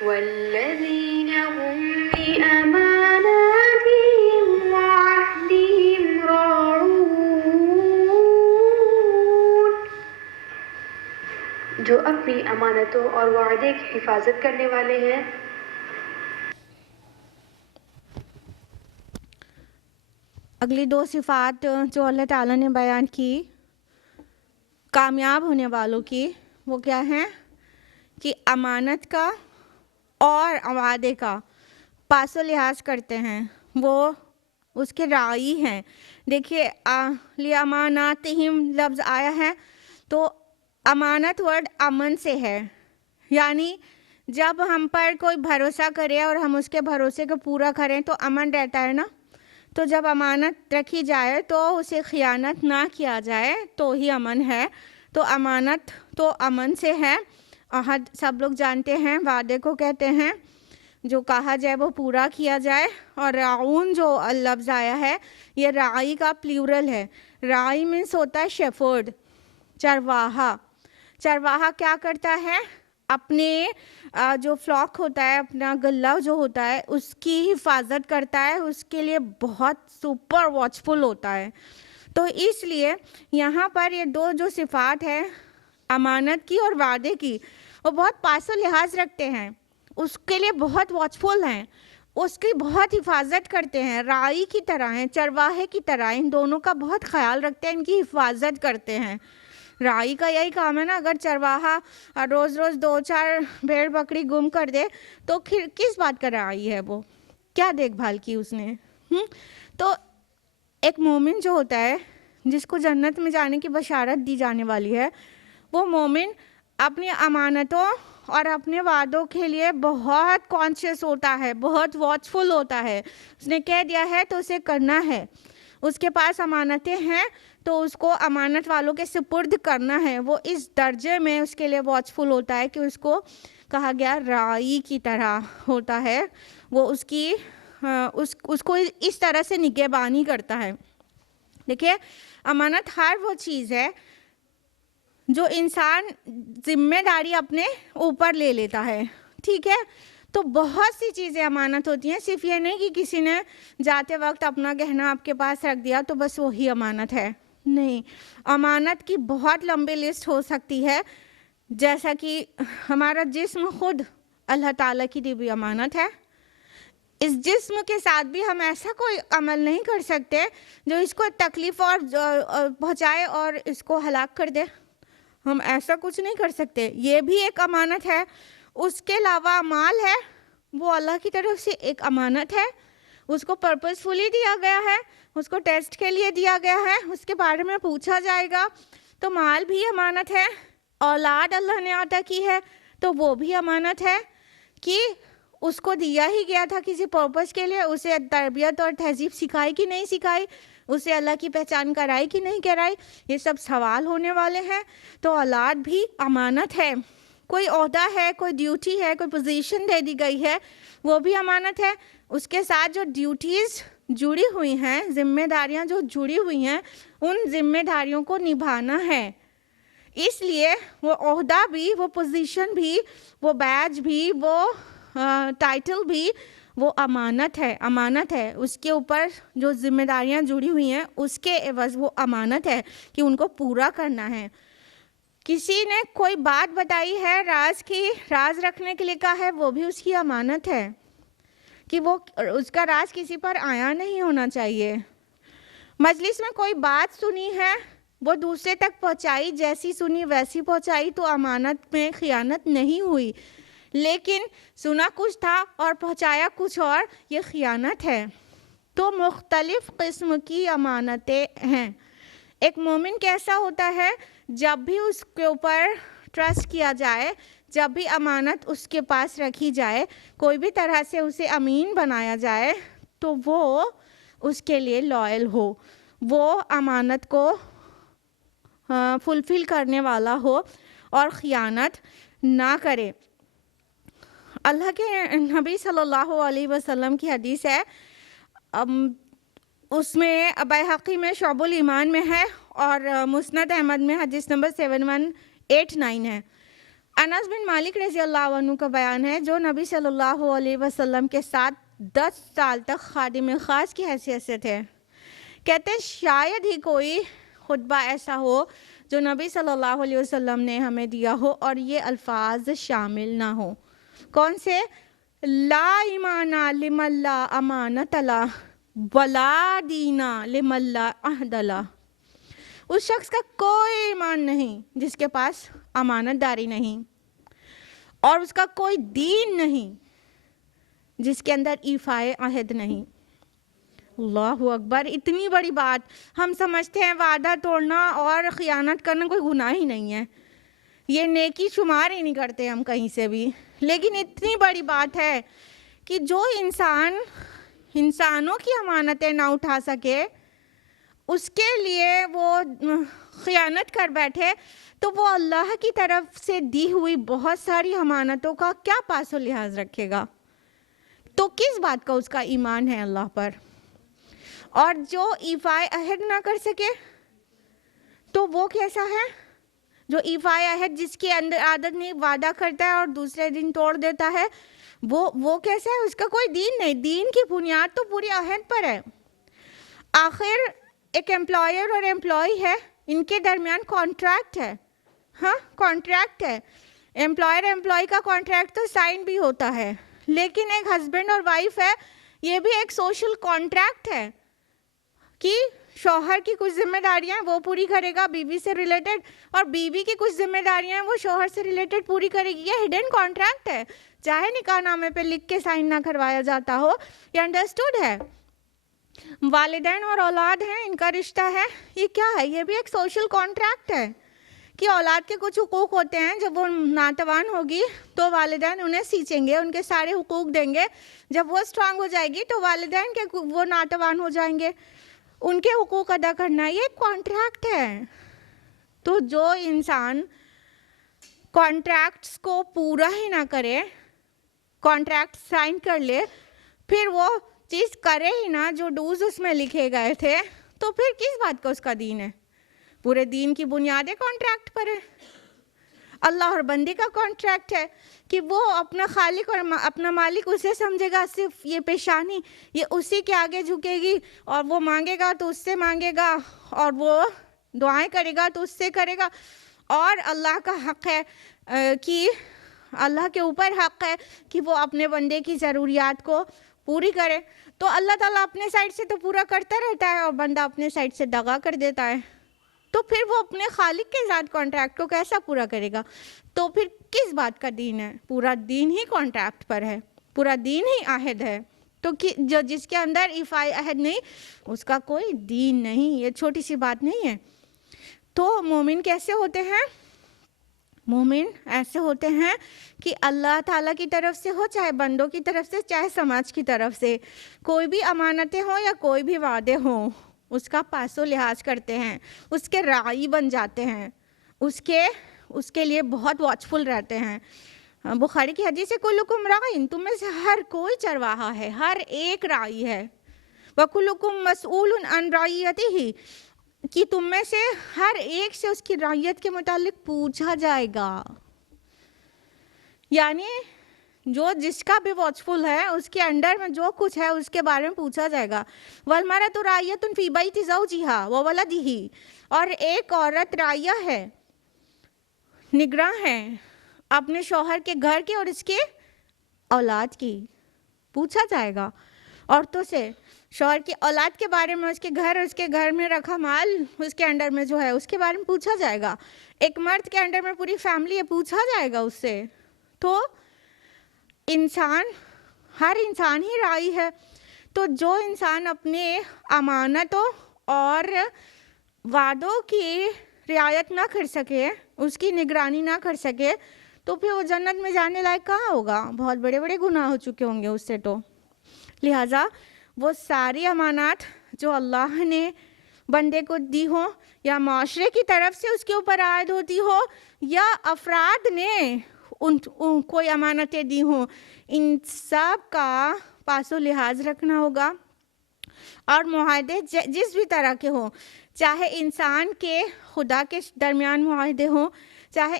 والذين هم بأماناتهم وعهدهم راعون، جو اپنی امانتوں اور وعدے کی حفاظت کرنے والے ہیں۔ اگلی دو صفات جو اللہ تعالیٰ نے بیان کی کامیاب ہونے والوں کی وہ کیا ہیں کہ امانت کا اور وعدے کا پاس و لحاظ کرتے ہیں، وہ اس کے راعی ہیں۔ دیکھیے لِأَمَانَاتِهِمْ لفظ آیا ہے تو امانت ورڈ امن سے ہے، یعنی جب ہم پر کوئی بھروسہ کرے اور ہم اس کے بھروسے کو پورا کریں تو امن رہتا ہے نا۔ تو جب امانت رکھی جائے تو اسے خیانت نہ کیا جائے تو ہی امن ہے۔ تو امانت تو امن سے ہے۔ عہد سب لوگ جانتے ہیں وعدے کو کہتے ہیں، جو کہا جائے وہ پورا کیا جائے۔ اور راعون جو لفظ آیا ہے یہ راعی کا پلیورل ہے۔ راعی مینس ہوتا ہے شیفرڈ، چرواہا۔ چرواہا کیا کرتا ہے؟ اپنے جو فلاک ہوتا ہے، اپنا گلہ جو ہوتا ہے اس کی حفاظت کرتا ہے، اس کے لیے بہت سپر واچفل ہوتا ہے۔ تو اس لیے یہاں پر یہ دو جو صفات ہے امانت کی اور وعدے کی، وہ بہت پاس و لحاظ رکھتے ہیں، اس کے لیے بہت واچفل ہیں، اس کی بہت حفاظت کرتے ہیں، راعی کی طرح ہیں، چرواہے کی طرح، ان دونوں کا بہت خیال رکھتے ہیں، ان کی حفاظت کرتے ہیں۔ راعی کا یہی کام ہے نا، اگر چرواہا روز روز 2-4 بھیڑ بکری گم کر دے تو پھر کس بات کا راعی ہے؟ وہ کیا دیکھ بھال کی اس نے؟ تو ایک مومن جو ہوتا ہے جس کو جنت میں جانے کی بشارت دی جانے والی ہے، وہ مومن اپنی امانتوں اور اپنے وعدوں کے لیے بہت کانشیس ہوتا ہے، بہت واچفل ہوتا ہے۔ اس نے کہہ دیا ہے تو اسے کرنا ہے، اس کے پاس امانتیں ہیں تو اس کو امانت والوں کے سپرد کرنا ہے۔ وہ اس درجے میں اس کے لیے واچفل ہوتا ہے کہ اس کو کہا گیا راعی کی طرح ہوتا ہے، وہ اس کی اس کو اس طرح سے نگہبانی کرتا ہے۔ دیکھیے امانت ہر وہ چیز ہے جو انسان ذمہ داری اپنے اوپر لے لیتا ہے، ٹھیک ہے؟ تو بہت سی چیزیں امانت ہوتی ہیں، صرف یہ نہیں کہ کسی نے جاتے وقت اپنا گہنا آپ کے پاس رکھ دیا تو بس وہی امانت ہے، نہیں۔ امانت کی بہت لمبی لسٹ ہو سکتی ہے، جیسا کہ ہمارا جسم خود اللہ تعالیٰ کی دی ہوئی امانت ہے۔ اس جسم کے ساتھ بھی ہم ایسا کوئی عمل نہیں کر سکتے جو اس کو تکلیف اور پہنچائے اور اس کو ہلاک کر دے، ہم ایسا کچھ نہیں کر سکتے، یہ بھی ایک امانت ہے۔ اس کے علاوہ مال ہے، وہ اللہ کی طرف سے ایک امانت ہے، اس کو پرپسفلی دیا گیا ہے، اس کو ٹیسٹ کے لیے دیا گیا ہے، اس کے بارے میں پوچھا جائے گا، تو مال بھی امانت ہے۔ اولاد اللہ نے عطا کی ہے تو وہ بھی امانت ہے کہ اس کو دیا ہی گیا تھا کسی پرپس کے لیے، اسے تربیت اور تہذیب سکھائی کہ نہیں سکھائی، اسے اللہ کی پہچان کرائی کہ نہیں کرائی، یہ سب سوال ہونے والے ہیں۔ تو اولاد بھی امانت ہے، کوئی عہدہ ہے، کوئی ڈیوٹی ہے، کوئی پوزیشن دے دی گئی ہے، وہ بھی امانت ہے۔ اس کے ساتھ جو ڈیوٹیز جڑی ہوئی ہیں، ذمہ داریاں جو جڑی ہوئی ہیں، ان ذمہ داریوں کو نبھانا ہے۔ اس لیے وہ عہدہ بھی، وہ پوزیشن بھی، وہ بیج بھی، وہ ٹائٹل بھی، وہ امانت ہے، امانت ہے۔ اس کے اوپر جو ذمہ داریاں جڑی ہوئی ہیں اس کے عوض وہ امانت ہے کہ ان کو پورا کرنا ہے۔ کسی نے کوئی بات بتائی ہے راز کی، راز رکھنے کے لیے کہا ہے، وہ بھی اس کی امانت ہے کہ وہ اس کا راز کسی پر آیا نہیں ہونا چاہیے۔ مجلس میں کوئی بات سنی ہے، وہ دوسرے تک پہنچائی، جیسی سنی ویسی پہنچائی تو امانت میں خیانت نہیں ہوئی، لیکن سنا کچھ تھا اور پہنچایا کچھ اور، یہ خیانت ہے۔ تو مختلف قسم کی امانتیں ہیں۔ ایک مومن کیسا ہوتا ہے؟ جب بھی اس کے اوپر ٹرسٹ کیا جائے, جب بھی امانت اس کے پاس رکھی جائے, کوئی بھی طرح سے اسے امین بنایا جائے, تو وہ اس کے لیے لائل ہو, وہ امانت کو فلفل کرنے والا ہو اور خیانت نہ کرے. اللہ کے نبی صلی اللہ علیہ وسلم کی حدیث ہے, اس میں بیہقی میں شعب الایمان میں ہے اور مسند احمد میں حدیث نمبر 7189 ہے. انس بن مالک رضی اللہ عنہ کا بیان ہے, جو نبی صلی اللہ علیہ وسلم کے ساتھ 10 سال تک خادم خاص کی حیثیت سے تھے. کہتے ہیں شاید ہی کوئی خطبہ ایسا ہو جو نبی صلی اللہ علیہ وسلم نے ہمیں دیا ہو اور یہ الفاظ شامل نہ ہو. کون سے؟ لا ایمان لمن لا امانت له ولا دینا لمن لا عہد له. اس شخص کا کوئی ایمان نہیں جس کے پاس امانت داری نہیں, اور اس کا کوئی دین نہیں جس کے اندر ایفائے عہد نہیں. اللہ اکبر, اتنی بڑی بات. ہم سمجھتے ہیں وعدہ توڑنا اور خیانت کرنا کوئی گناہ ہی نہیں ہے, یہ نیکی شمار ہی نہیں کرتے ہم کہیں سے بھی. لیکن اتنی بڑی بات ہے کہ جو انسان انسانوں کی امانتیں نہ اٹھا سکے, اس کے لیے وہ خیانت کر بیٹھے, تو وہ اللہ کی طرف سے دی ہوئی بہت ساری امانتوں کا کیا پاس و لحاظ رکھے گا؟ تو کس بات کا اس کا ایمان ہے اللہ پر؟ اور جو ایفائے عہد نہ کر سکے تو وہ کیسا ہے؟ جو ایفائے عہد جس کے اندر عادت نہیں, وعدہ کرتا ہے اور دوسرے دن توڑ دیتا ہے, وہ کیسا ہے؟ اس کا کوئی دین نہیں. دین کی بنیاد تو پوری عہد پر ہے. آخر ایک امپلائر اور امپلائی ہے, ان کے درمیان کانٹریکٹ ہے. ہاں, کانٹریکٹ ہے. امپلائر امپلائی کا کانٹریکٹ تو سائن بھی ہوتا ہے, لیکن ایک ہسبینڈ اور وائف ہے, یہ بھی ایک سوشل کانٹریکٹ ہے کہ شوہر کی کچھ ذمہ داریاں وہ پوری کرے گا بیوی سے ریلیٹڈ, اور بیوی کی کچھ ذمہ داریاں وہ شوہر سے ریلیٹڈ پوری کرے گی. یہ ہڈن کانٹریکٹ ہے, چاہے نکاح نامے پہ لکھ کے سائن نہ کروایا جاتا ہو. یہ انڈرسٹوڈ ہے. والدین اور اولاد ہیں, ان کا رشتہ ہے, یہ کیا ہے؟ یہ بھی ایک سوشل کانٹریکٹ ہے کہ اولاد کے کچھ حقوق ہوتے ہیں. جب وہ ناتوان ہوگی تو والدین انہیں سینچیں گے, ان کے سارے حقوق دیں گے. جب وہ اسٹرانگ ہو جائے گی تو والدین کے وہ ناتوان ہو جائیں گے, ان کے حقوق ادا کرنا, یہ ایک کانٹریکٹ ہے. تو جو انسان کانٹریکٹس کو پورا ہی نہ کرے, کانٹریکٹ سائن کر لے, پھر وہ چیز کرے ہی نہ جو ڈوز اس میں لکھے گئے تھے, تو پھر کس بات کا اس کا دین ہے؟ پورے دین کی بنیادیں کانٹریکٹ پر ہے. اللہ اور بندے کا کانٹریکٹ ہے کہ وہ اپنا خالق اور اپنا مالک اسے سمجھے گا, صرف یہ پیشانی یہ اسی کے آگے جھکے گی, اور وہ مانگے گا تو اس سے مانگے گا, اور وہ دعائیں کرے گا تو اس سے کرے گا. اور اللہ کا حق ہے کہ اللہ کے اوپر حق ہے کہ وہ اپنے بندے کی ضروریات کو پوری کرے. تو اللہ تعالیٰ اپنے سائڈ سے تو پورا کرتا رہتا ہے اور بندہ اپنے سائڈ سے دغا کر دیتا ہے. تو پھر وہ اپنے خالق کے ساتھ کانٹریکٹ کو کیسا پورا کرے گا؟ تو پھر کس بات کا دین ہے؟ پورا دین ہی کانٹریکٹ پر ہے, پورا دین ہی عہد ہے. تو جو جس کے اندر ایفائے عہد نہیں, اس کا کوئی دین نہیں. یہ چھوٹی سی بات نہیں ہے. تو مومن کیسے ہوتے ہیں؟ مومن ایسے ہوتے ہیں کہ اللہ تعالیٰ کی طرف سے ہو, چاہے بندوں کی طرف سے, چاہے سماج کی طرف سے, کوئی بھی امانتیں ہوں یا کوئی بھی وعدے ہوں, اس کا پاس و لحاظ کرتے ہیں, اس کے راعی بن جاتے ہیں, اس کے لیے بہت واچفل رہتے ہیں. بخاری کی حدیث ہے, کلکم راعٍ, تم میں سے ہر کوئی چرواہا ہے, ہر ایک راعی ہے. وکلکم مسئول عن رعیتہ, کہ تم میں سے ہر ایک سے اس کی رعیت کے متعلق پوچھا جائے گا. یعنی جو جس کا بھی واچفل ہے, اس کے انڈر میں جو کچھ ہے اس کے بارے میں پوچھا جائے گا. والمرأۃ راعیۃ فی بیت زوجہا وولدہ, اور ایک عورت راعیہ ہے, نگراں ہے اپنے شوہر کے گھر کے اور اس کے اولاد کی. پوچھا جائے گا عورتوں سے شوہر کی اولاد کے بارے میں, اس کے گھر میں رکھا مال, اس کے انڈر میں جو ہے اس کے بارے میں پوچھا جائے گا. ایک مرد کے انڈر میں پوری فیملی ہے, پوچھا جائے گا اس سے. تو ہر انسان ہی راعی ہے. تو جو انسان اپنے امانتوں اور وعدوں کی رعایت نہ کر سکے, اس کی نگرانی نہ کر سکے تو پھر وہ جنت میں جانے لائق کہاں ہوگا؟ بہت بڑے بڑے گناہ ہو چکے ہوں گے اس سے. تو لہٰذا وہ ساری امانات جو اللہ نے بندے کو دی ہو یا معاشرے کی طرف سے اس کے اوپر عائد ہوتی ہو یا افراد نے ان کوئی امانتیں دی ہوں، ان سب کا پاس و لحاظ رکھنا ہوگا. اور معاہدے جس بھی طرح کے ہوں، چاہے انسان کے خدا کے درمیان معاہدے ہوں، چاہے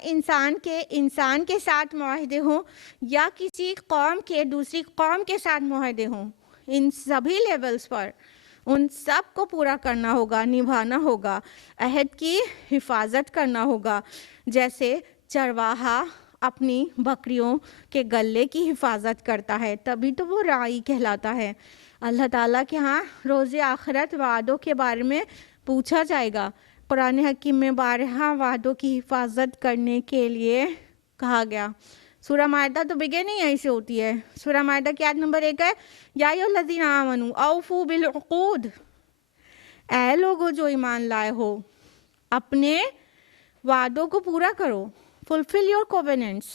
انسان کے ساتھ معاہدے ہوں، یا کسی قوم کے دوسری قوم کے ساتھ معاہدے ہوں، ان سبھی لیولز پر ان سب کو پورا کرنا ہوگا، نبھانا ہوگا، عہد کی حفاظت کرنا ہوگا. جیسے چرواہا اپنی بکریوں کے گلے کی حفاظت کرتا ہے تبھی تو وہ راعی کہلاتا ہے. اللہ تعالیٰ کے ہاں روز آخرت وعدوں کے بارے میں پوچھا جائے گا. قرآن حکیم میں بارہا وعدوں کی حفاظت کرنے کے لیے کہا گیا. سورہ مائدہ تو بگننگ یہیں سے ہوتی ہے. سورہ مائدہ کی آیت نمبر 1 ہے یا ایھا الذین آمنوا اوفوا بالعقود، اے لوگو جو ایمان لائے ہو اپنے وعدوں کو پورا کرو. فلفل یور کووننٹس،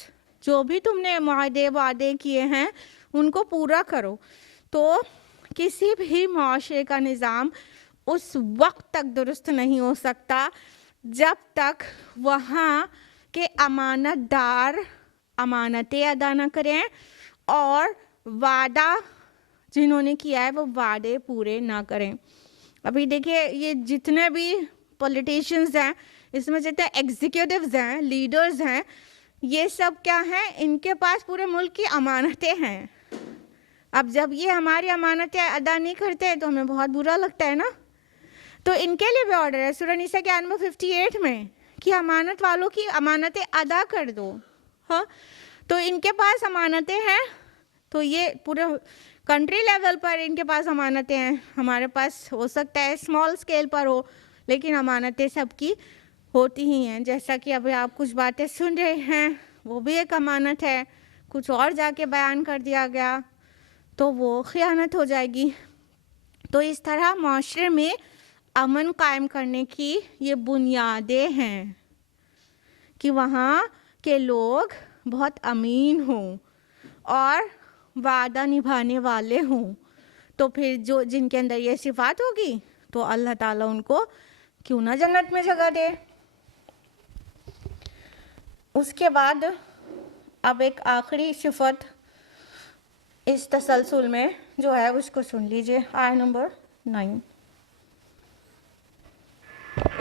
جو بھی تم نے معاہدے وعدے کیے ہیں ان کو پورا کرو. تو کسی بھی معاشرے کا نظام اس وقت تک درست نہیں ہو سکتا جب تک وہاں کے امانت دار امانتیں ادا نہ کریں اور وعدہ جنہوں نے کیا ہے وہ وعدے پورے نہ کریں. ابھی دیکھیے یہ جتنے بھی پولیٹیشینز ہیں، اس میں جتنے ایگزیکٹوز ہیں، لیڈرز ہیں، یہ سب کیا ہیں؟ ان کے پاس پورے ملک کی امانتیں ہیں. اب جب یہ ہماری امانتیں ادا نہیں کرتے تو ہمیں بہت برا لگتا ہے نا. تو ان کے لیے بھی آرڈر ہے سورہ نساء کے آیت نمبر 58 میں کہ امانت والوں کی امانتیں ادا کر دو. ہاں، تو ان کے پاس امانتیں ہیں، تو یہ پورے کنٹری لیول پر ان کے پاس امانتیں ہیں. ہمارے پاس ہو سکتا ہے اسمال اسکیل پر ہو، لیکن امانتیں سب کی ہوتی ہی ہیں. جیسا کہ ابھی آپ کچھ باتیں سن رہے ہیں، وہ بھی ایک امانت ہے. کچھ اور جا کے بیان کر دیا گیا تو وہ خیانت ہو جائے گی. تو اس طرح معاشرے میں امن قائم کرنے کی یہ بنیادیں ہیں کہ وہاں کے لوگ بہت امین ہوں اور وعدہ نبھانے والے ہوں. تو پھر جن کے اندر یہ صفات ہوگی تو اللہ تعالیٰ ان کو کیوں نہ جنت میں جگہ دے. اس کے بعد اب ایک آخری صفت اس تسلسل میں جو ہے اس کو سن لیجئے. آیت نمبر 9.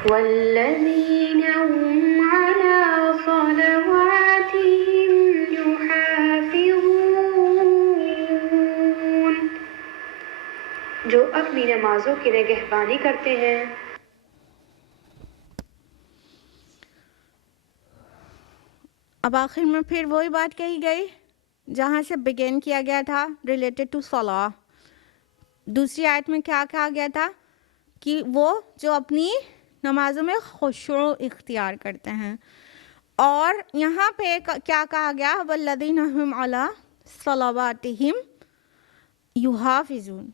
والذین هم علی صلواتهم یحافظون، جو اپنی نمازوں کی نگہبانی کرتے ہیں. اب آخر میں پھر وہی بات کہی گئی جہاں سے بگین کیا گیا تھا ریلیٹڈ ٹو صلاح. دوسری آیت میں کیا کہا گیا تھا کہ وہ جو اپنی نمازوں میں خشوع اختیار کرتے ہیں. اور یہاں پہ کیا کہا گیا؟ والذین هم علی صلواتہم یحافظون،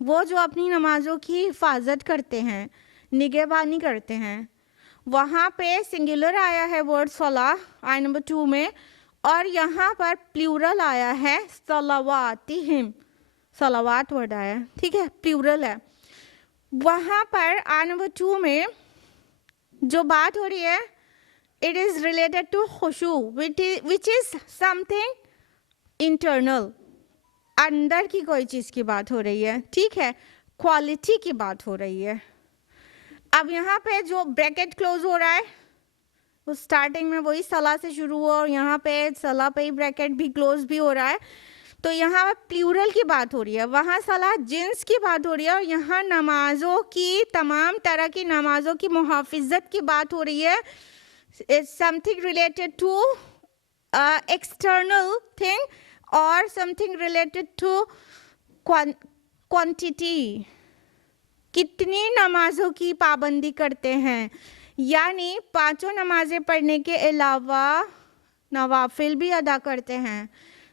وہ جو اپنی نمازوں کی حفاظت کرتے ہیں، نگہبانی کرتے ہیں. وہاں پہ سنگولر آیا ہے ورڈ صلاح آیت نمبر 2 میں، اور یہاں پر پلیورل آیا ہے صلواتہم. صلوات ورڈ آیا ہے، ٹھیک ہے، پلیورل ہے. وہاں پر آیت نمبر 2 میں جو بات ہو رہی ہے it is related to خشوع which is something internal، اندر کی کوئی چیز کی بات ہو رہی ہے، ٹھیک ہے، کوالٹی کی بات ہو رہی ہے. اب یہاں پہ جو بریکٹ کلوز ہو رہا ہے وہ سٹارٹنگ میں وہی صلاح سے شروع ہوا اور یہاں پہ صلاح پہ ہی بریکٹ بھی کلوز بھی ہو رہا ہے. تو یہاں پلیورل کی بات ہو رہی ہے، وہاں صلاح جنس کی بات ہو رہی ہے، اور یہاں نمازوں کی تمام طرح کی نمازوں کی محافظت کی بات ہو رہی ہے. It's something related to external thing or something related to quantity. کتنی نمازوں کی پابندی کرتے ہیں، یعنی 5 نمازیں پڑھنے کے علاوہ نوافل بھی ادا کرتے ہیں،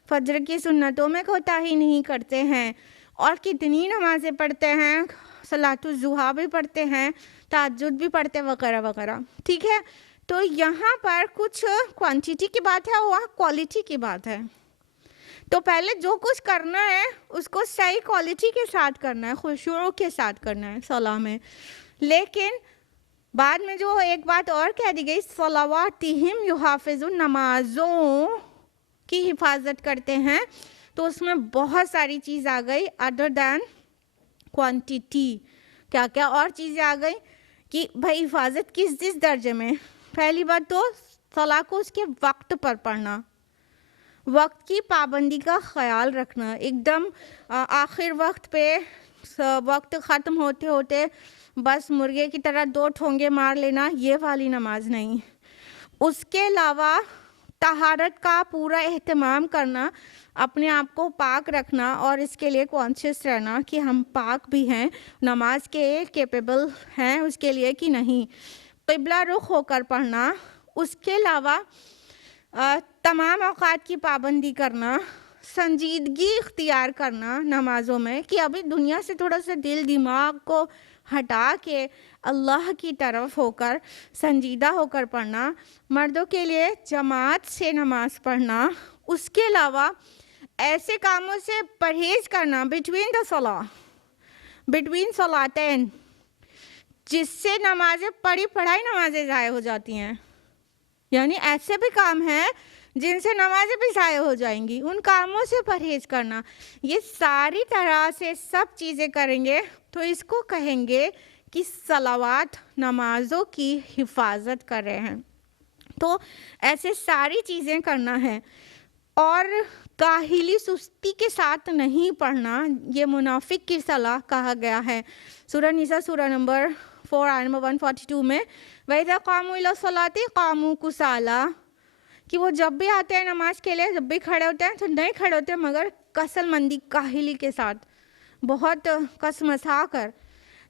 فجر کی سنتوں میں کوتاہی نہیں کرتے ہیں، اور کتنی نمازیں پڑھتے ہیں، صلاۃ الضحیٰ بھی پڑھتے ہیں، تہجد بھی پڑھتے وغیرہ وغیرہ. ٹھیک ہے، تو یہاں پر کچھ کوانٹیٹی کی بات ہے اور وہاں کوالٹی کی بات ہے. تو پہلے جو کچھ کرنا ہے اس کو صحیح کوالٹی کے ساتھ کرنا ہے, خشوع کے ساتھ کرنا ہے صلاح میں. لیکن بعد میں جو ایک بات اور کہہ دی گئی, صلواتہم یحافظون, نمازوں کی حفاظت کرتے ہیں, تو اس میں بہت ساری چیز آ گئی ادر دین کوانٹیٹی. کیا کیا اور چیزیں آ گئی کہ بھائی حفاظت کس درجے میں. پہلی بات تو صلاح کو اس کے وقت پر پڑھنا, وقت کی پابندی کا خیال رکھنا. ایک دم آخر وقت پہ وقت ختم ہوتے ہوتے بس مرغے کی طرح 2 ٹھونگے مار لینا, یہ والی نماز نہیں. اس کے علاوہ طہارت کا پورا اہتمام کرنا, اپنے آپ کو پاک رکھنا اور اس کے لیے کانشیس رہنا کہ ہم پاک بھی ہیں, نماز کے کیپیبل ہیں اس کے لیے کہ نہیں. قبلہ رخ ہو کر پڑھنا. اس کے علاوہ تمام اوقات کی پابندی کرنا, سنجیدگی اختیار کرنا نمازوں میں کہ ابھی دنیا سے تھوڑا سا دل دماغ کو ہٹا کے اللہ کی طرف ہو کر سنجیدہ ہو کر پڑھنا. مردوں کے لیے جماعت سے نماز پڑھنا. اس کے علاوہ ایسے کاموں سے پرہیز کرنا بٹوین صلاتین, جس سے نمازیں پڑھائی نمازیں ضائع ہو جاتی ہیں. یعنی ایسے بھی کام ہیں جن سے نمازیں بھی ضائع ہو جائیں گی, ان کاموں سے پرہیز کرنا. یہ ساری طرح سے سب چیزیں کریں گے تو اس کو کہیں گے کہ صلوات, نمازوں کی حفاظت کر رہے ہیں. تو ایسے ساری چیزیں کرنا ہے. اور کاہلی سستی کے ساتھ نہیں پڑھنا, یہ منافق کی صلاح کہا گیا ہے. سورہ نساء سورہ نمبر 4 آیت نمبر 142 میں وَإِذَا قَامُوا إِلَى الصَّلَاةِ قَامُوا كُسَالَىٰ, کہ وہ جب بھی آتے ہیں نماز کے لیے, جب بھی کھڑے ہوتے ہیں تو نہیں کھڑے ہوتے مگر کسل مندی, کاہلی کے ساتھ, بہت کسمسا کر.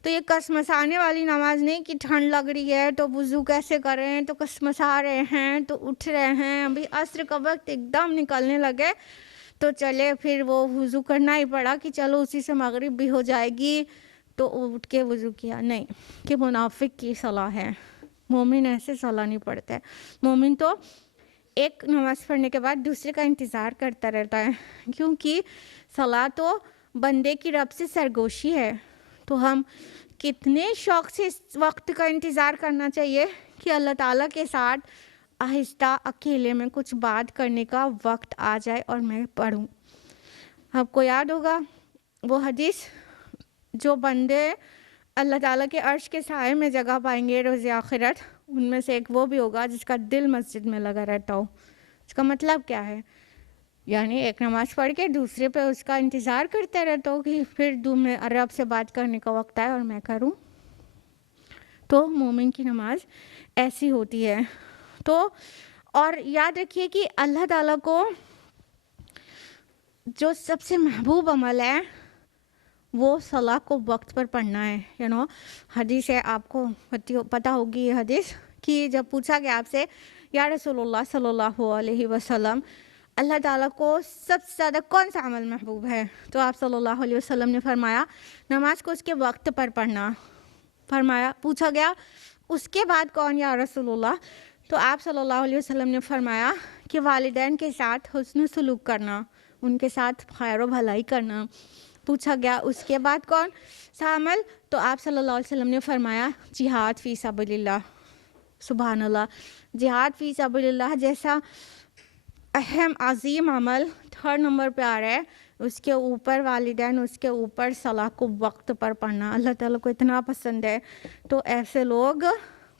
تو یہ کسمسانے والی نماز نہیں کہ ٹھنڈ لگ رہی ہے تو وضو کیسے کریں, تو کسمسا رہے ہیں تو اٹھ رہے ہیں, ابھی عصر کا وقت ایک دم نکلنے لگے تو چلے پھر وہ وضو کرنا ہی پڑا کہ چلو اسی سے مغرب بھی ہو جائے گی تو اٹھ کے وضو کیا. نہیں, کہ منافق کی صلاح ہے. مومن ایسے صلاح نہیں پڑھتا ہے. مومن تو ایک نماز پڑھنے کے بعد دوسرے کا انتظار کرتا رہتا ہے, کیونکہ صلاح تو بندے کی رب سے سرگوشی ہے. تو ہم کتنے شوق سے اس وقت کا انتظار کرنا چاہیے کہ اللہ تعالیٰ کے ساتھ آہستہ اکیلے میں کچھ بات کرنے کا وقت آ جائے اور میں پڑھوں. آپ کو یاد ہوگا وہ حدیث, جو بندے اللہ تعالیٰ کے عرش کے سائے میں جگہ پائیں گے روز آخرت, ان میں سے ایک وہ بھی ہوگا جس کا دل مسجد میں لگا رہتا ہو. اس کا مطلب کیا ہے؟ یعنی ایک نماز پڑھ کے دوسرے پہ اس کا انتظار کرتے رہتا ہو کہ پھر میں رب سے بات کرنے کا وقت آئے اور میں کروں. تو مومن کی نماز ایسی ہوتی ہے. تو اور یاد رکھیے کہ اللہ تعالیٰ کو جو سب سے محبوب عمل ہے وہ صلاح کو وقت پر پڑھنا ہے. حدیث ہے, آپ کو پتہ ہوگی یہ حدیث, کہ جب پوچھا گیا آپ سے یا رسول اللہ صلی اللہ علیہ وسلم, اللہ تعالیٰ کو سب سے زیادہ کون سا عمل محبوب ہے, تو آپ صلی اللہ علیہ وسلم نے فرمایا نماز کو اس کے وقت پر پڑھنا. فرمایا, پوچھا گیا اس کے بعد کون یا رسول اللہ, تو آپ صلی اللہ علیہ وسلم نے فرمایا کہ والدین کے ساتھ حسن سلوک کرنا, ان کے ساتھ خیر و بھلائی کرنا. پوچھا گیا اس کے بعد کون سا عمل, تو آپ صلی اللہ علیہ وسلم نے فرمایا جہاد فی سبیل اللہ. سبحان اللہ, جہاد فی سبیل اللہ جیسا اہم عظیم عمل 3rd نمبر پہ آ رہا ہے. اس کے اوپر والدین, اس کے اوپر صلاح کو وقت پر پڑھنا اللہ تعالیٰ کو اتنا پسند ہے. تو ایسے لوگ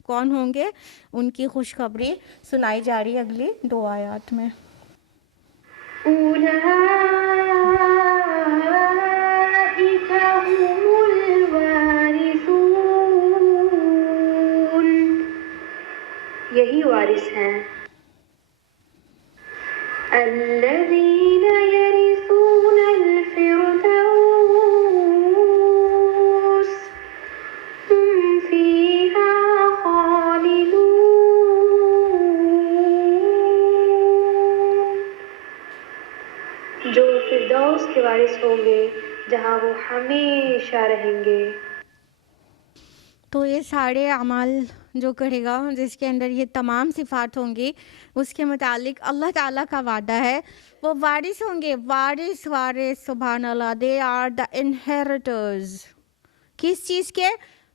کون ہوں گے, ان کی خوشخبری سنائی جا رہی ہے اگلی 2 آیات میں. یہی وارث ہیں الذین یرثون الفردوس ہم فیہا خالدون, جو فردوس کے وارث ہوں گے جہاں وہ ہمیشہ رہیں گے. تو یہ سارے اعمال جو کرے گا جس کے اندر یہ تمام صفات ہوں گی، اس کے متعلق اللہ تعالیٰ کا وعدہ ہے وہ وارث ہوں گے. وارث سبحان اللہ. They are the انہیریٹرز. کس چیز کے؟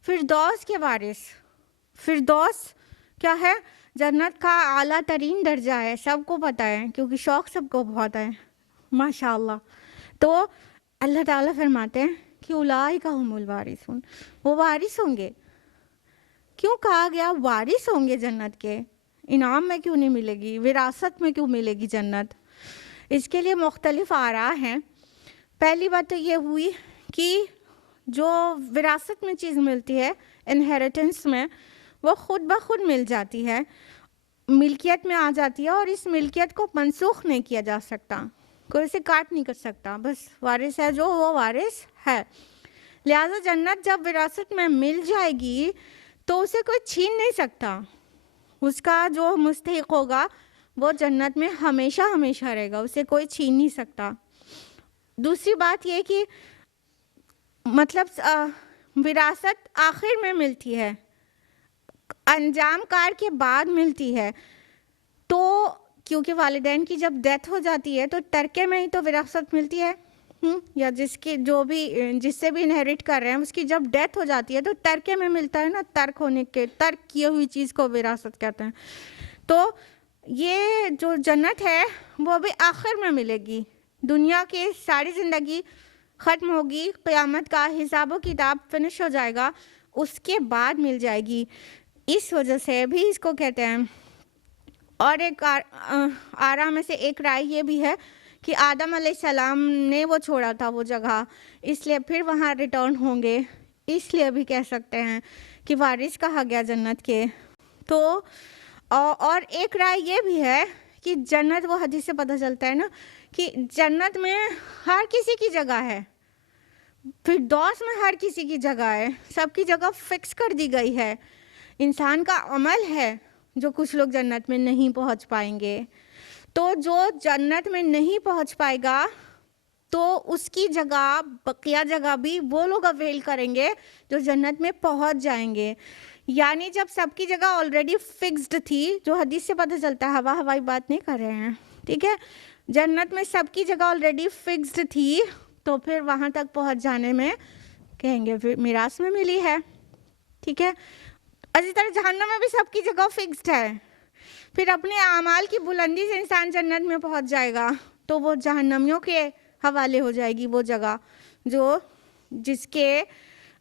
فردوس کے وارث. فردوس کیا ہے؟ جنت کا اعلیٰ ترین درجہ ہے، سب کو پتہ ہے کیونکہ شوق سب کو بہت ہے ماشاء اللہ. تو اللہ تعالیٰ فرماتے ہیں کہ اولئک ھم الوارثون، وہ وارث ہوں گے. کیوں کہا گیا وارث ہوں گے جنت کے؟ انعام میں کیوں نہیں ملے گی، وراثت میں کیوں ملے گی جنت؟ اس کے لیے مختلف آراء ہیں. پہلی بات تو یہ ہوئی کہ جو وراثت میں چیز ملتی ہے انہیریٹنس میں، وہ خود بخود مل جاتی ہے، ملکیت میں آ جاتی ہے، اور اس ملکیت کو منسوخ نہیں کیا جا سکتا، کوئی اسے کاٹ نہیں کر سکتا. بس وارث ہے جو وہ وارث ہے. لہٰذا جنت جب وراثت میں مل جائے گی تو اسے کوئی چھین نہیں سکتا. اس کا جو مستحق ہوگا وہ جنت میں ہمیشہ ہمیشہ رہے گا، اسے کوئی چھین نہیں سکتا. دوسری بات یہ کہ مطلب وراثت آخر میں ملتی ہے، انجام کار کے بعد ملتی ہے. تو کیونکہ والدین کی جب ڈیتھ ہو جاتی ہے تو ترکے میں ہی تو وراثت ملتی ہے، یا جس سے بھی انہیریٹ کر رہے ہیں اس کی جب ڈیتھ ہو جاتی ہے تو ترکے میں ملتا ہے نا. ترک کی ہوئی چیز کو وراثت کہتے ہیں. تو یہ جو جنت ہے وہ بھی آخر میں ملے گی. دنیا کی ساری زندگی ختم ہوگی، قیامت کا حساب و کتاب فنش ہو جائے گا، اس کے بعد مل جائے گی. اس وجہ سے بھی اس کو کہتے ہیں. اور ایک آراء میں سے ایک رائے یہ بھی ہے کہ آدم علیہ السلام نے وہ چھوڑا تھا وہ جگہ، اس لیے پھر وہاں ریٹرن ہوں گے، اس لیے بھی کہہ سکتے ہیں کہ وارث کہا گیا جنت کے. تو اور ایک رائے یہ بھی ہے کہ جنت، وہ حدیث سے پتہ چلتا ہے نا کہ جنت میں ہر کسی کی جگہ ہے، فردوس میں ہر کسی کی جگہ ہے، سب کی جگہ فکس کر دی گئی ہے. انسان کا عمل ہے جو کچھ لوگ جنت میں نہیں پہنچ پائیں گے. تو جو جنت میں نہیں پہنچ پائے گا تو اس کی جگہ، بقیہ جگہ بھی وہ لوگ اویل کریں گے جو جنت میں پہنچ جائیں گے. یعنی جب سب کی جگہ آلریڈی فکسڈ تھی، جو حدیث سے پتہ چلتا ہے، ہوائی بات نہیں کر رہے ہیں، ٹھیک ہے، جنت میں سب کی جگہ آلریڈی فکسڈ تھی، تو پھر وہاں تک پہنچ جانے میں کہیں گے پھر میراث میں ملی ہے، ٹھیک ہے. اسی طرح جہنم میں بھی سب کی جگہ فکسڈ ہے، پھر اپنے اعمال کی بلندی سے انسان جنت میں پہنچ جائے گا تو وہ جہنمیوں کے حوالے ہو جائے گی وہ جگہ جس کے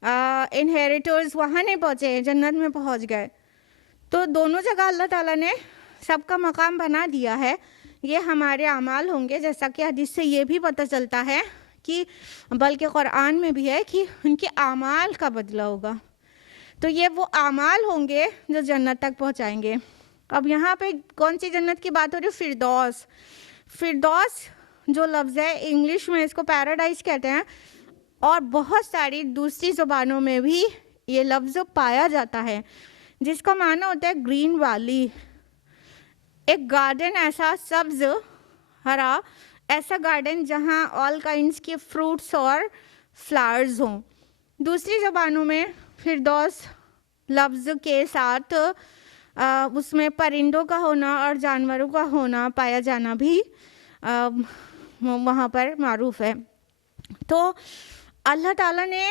انہیریٹرز وہاں نہیں پہنچے، جنت میں پہنچ گئے. تو دونوں جگہ اللہ تعالیٰ نے سب کا مقام بنا دیا ہے. یہ ہمارے اعمال ہوں گے، جیسا کہ حدیث سے یہ بھی پتہ چلتا ہے کہ بلکہ قرآن میں بھی ہے کہ ان کے اعمال کا بدلہ ہوگا. تو یہ وہ اعمال ہوں گے جو جنت تک پہنچائیں گے. اب یہاں پہ کون سی جنت کی بات ہو رہی ہے؟ فردوس. فردوس جو لفظ ہے انگلش میں اس کو پیراڈائز کہتے ہیں، اور بہت ساری دوسری زبانوں میں بھی یہ لفظ پایا جاتا ہے، جس کا معنی ہوتا ہے گرین ویلی. ایک گارڈن، ایسا سبز ہرا ایسا گارڈن جہاں آل کائنڈس کے فروٹس اور فلاورز ہوں. دوسری زبانوں میں فردوس لفظ کے ساتھ اس میں پرندوں کا ہونا اور جانوروں کا ہونا پایا جانا بھی وہاں پر معروف ہے. تو اللہ تعالیٰ نے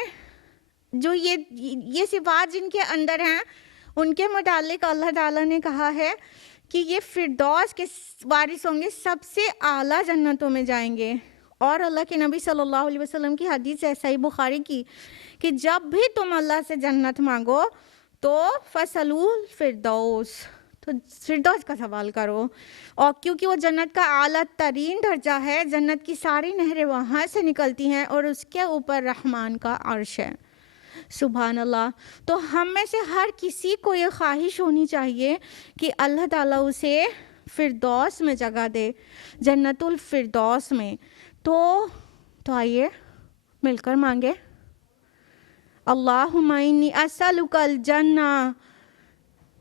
جو یہ صفات جن کے اندر ہیں ان کے متعلق اللہ تعالیٰ نے کہا ہے کہ یہ فردوس کے وارث ہوں گے، سب سے اعلیٰ جنتوں میں جائیں گے. اور اللہ کے نبی صلی اللہ علیہ وسلم کی حدیث ہے صحیح بخاری کی کہ جب بھی تم اللہ سے جنت مانگو تو فصلوا الفردوس، تو فردوس کا سوال کرو. اور کیونکہ وہ جنت کا اعلیٰ ترین درجہ ہے، جنت کی ساری نہریں وہاں سے نکلتی ہیں اور اس کے اوپر رحمان کا عرش ہے. سبحان اللہ. تو ہم میں سے ہر کسی کو یہ خواہش ہونی چاہیے کہ اللہ تعالیٰ اسے فردوس میں جگہ دے، جنت الفردوس میں. تو آئیے مل کر مانگے. اللہم انی اسألک الجنہ،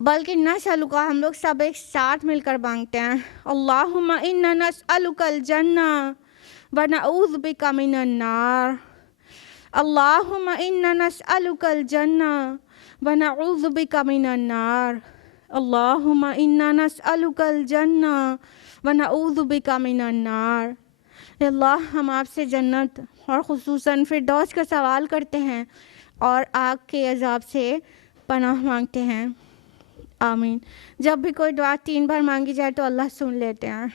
بلکہ نسألک ہم لوگ سب ایک ساتھ مل کر مانگتے ہیں. اللہم انا نسألک الجنہ ونعوذ بک من النار. اللہم انا نسألک الجنہ ونعوذ بک من النار اللہم انا نسألک الجنہ ونعوذ بک من النار۔ اے اللہ ہم آپ سے جنت اور خصوصاً فردوس کا سوال کرتے ہیں اور آگ کے عذاب سے پناہ مانگتے ہیں، آمین۔ جب بھی کوئی دعا 3 بار مانگی جائے تو اللہ سن لیتے ہیں،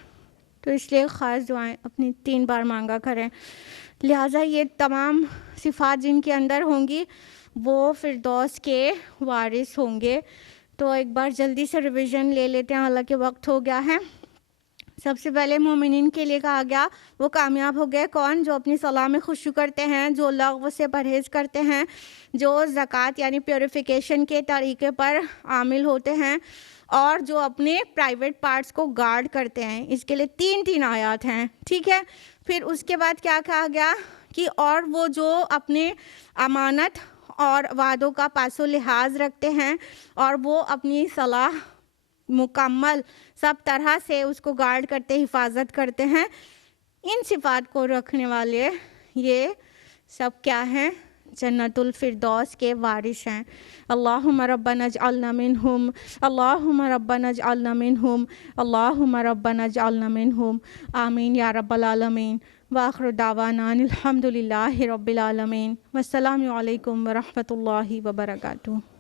تو اس لیے خاص دعائیں اپنی 3 بار مانگا کریں۔ لہٰذا یہ تمام صفات جن کے اندر ہوں گی وہ فردوس کے وارث ہوں گے۔ تو ایک بار جلدی سے ریویژن لے لیتے ہیں، حالانکہ وقت ہو گیا ہے۔ سب سے پہلے مومنین کے لیے کہا گیا وہ کامیاب ہو گئے کون؟ جو اپنی صلاح میں خشوع کرتے ہیں، جو لغو سے پرہیز کرتے ہیں، جو زکوٰۃ یعنی پیوریفیکیشن کے طریقے پر عامل ہوتے ہیں، اور جو اپنے پرائیویٹ پارٹس کو گارڈ کرتے ہیں۔ اس کے لیے 3 آیات ہیں، ٹھیک ہے۔ پھر اس کے بعد کیا کہا گیا کہ اور وہ جو اپنے امانت اور وعدوں کا پاس و لحاظ رکھتے ہیں اور وہ اپنی صلاح مکمل سب طرح سے اس کو گارڈ کرتے، حفاظت کرتے ہیں، ان صفات کو رکھنے والے یہ سب کیا ہیں؟ جنت الفردوس کے وارث ہیں۔ اللہم ربنا اجعلنا منہم، اللہم ربنا اجعلنا منہم، اللہم ربنا اجعلنا منہم، آمین یا رب العالمین۔ وآخر دعوانا الحمد للہ رب العالمین، والسلام علیکم ورحمۃ اللہ وبرکاتہ۔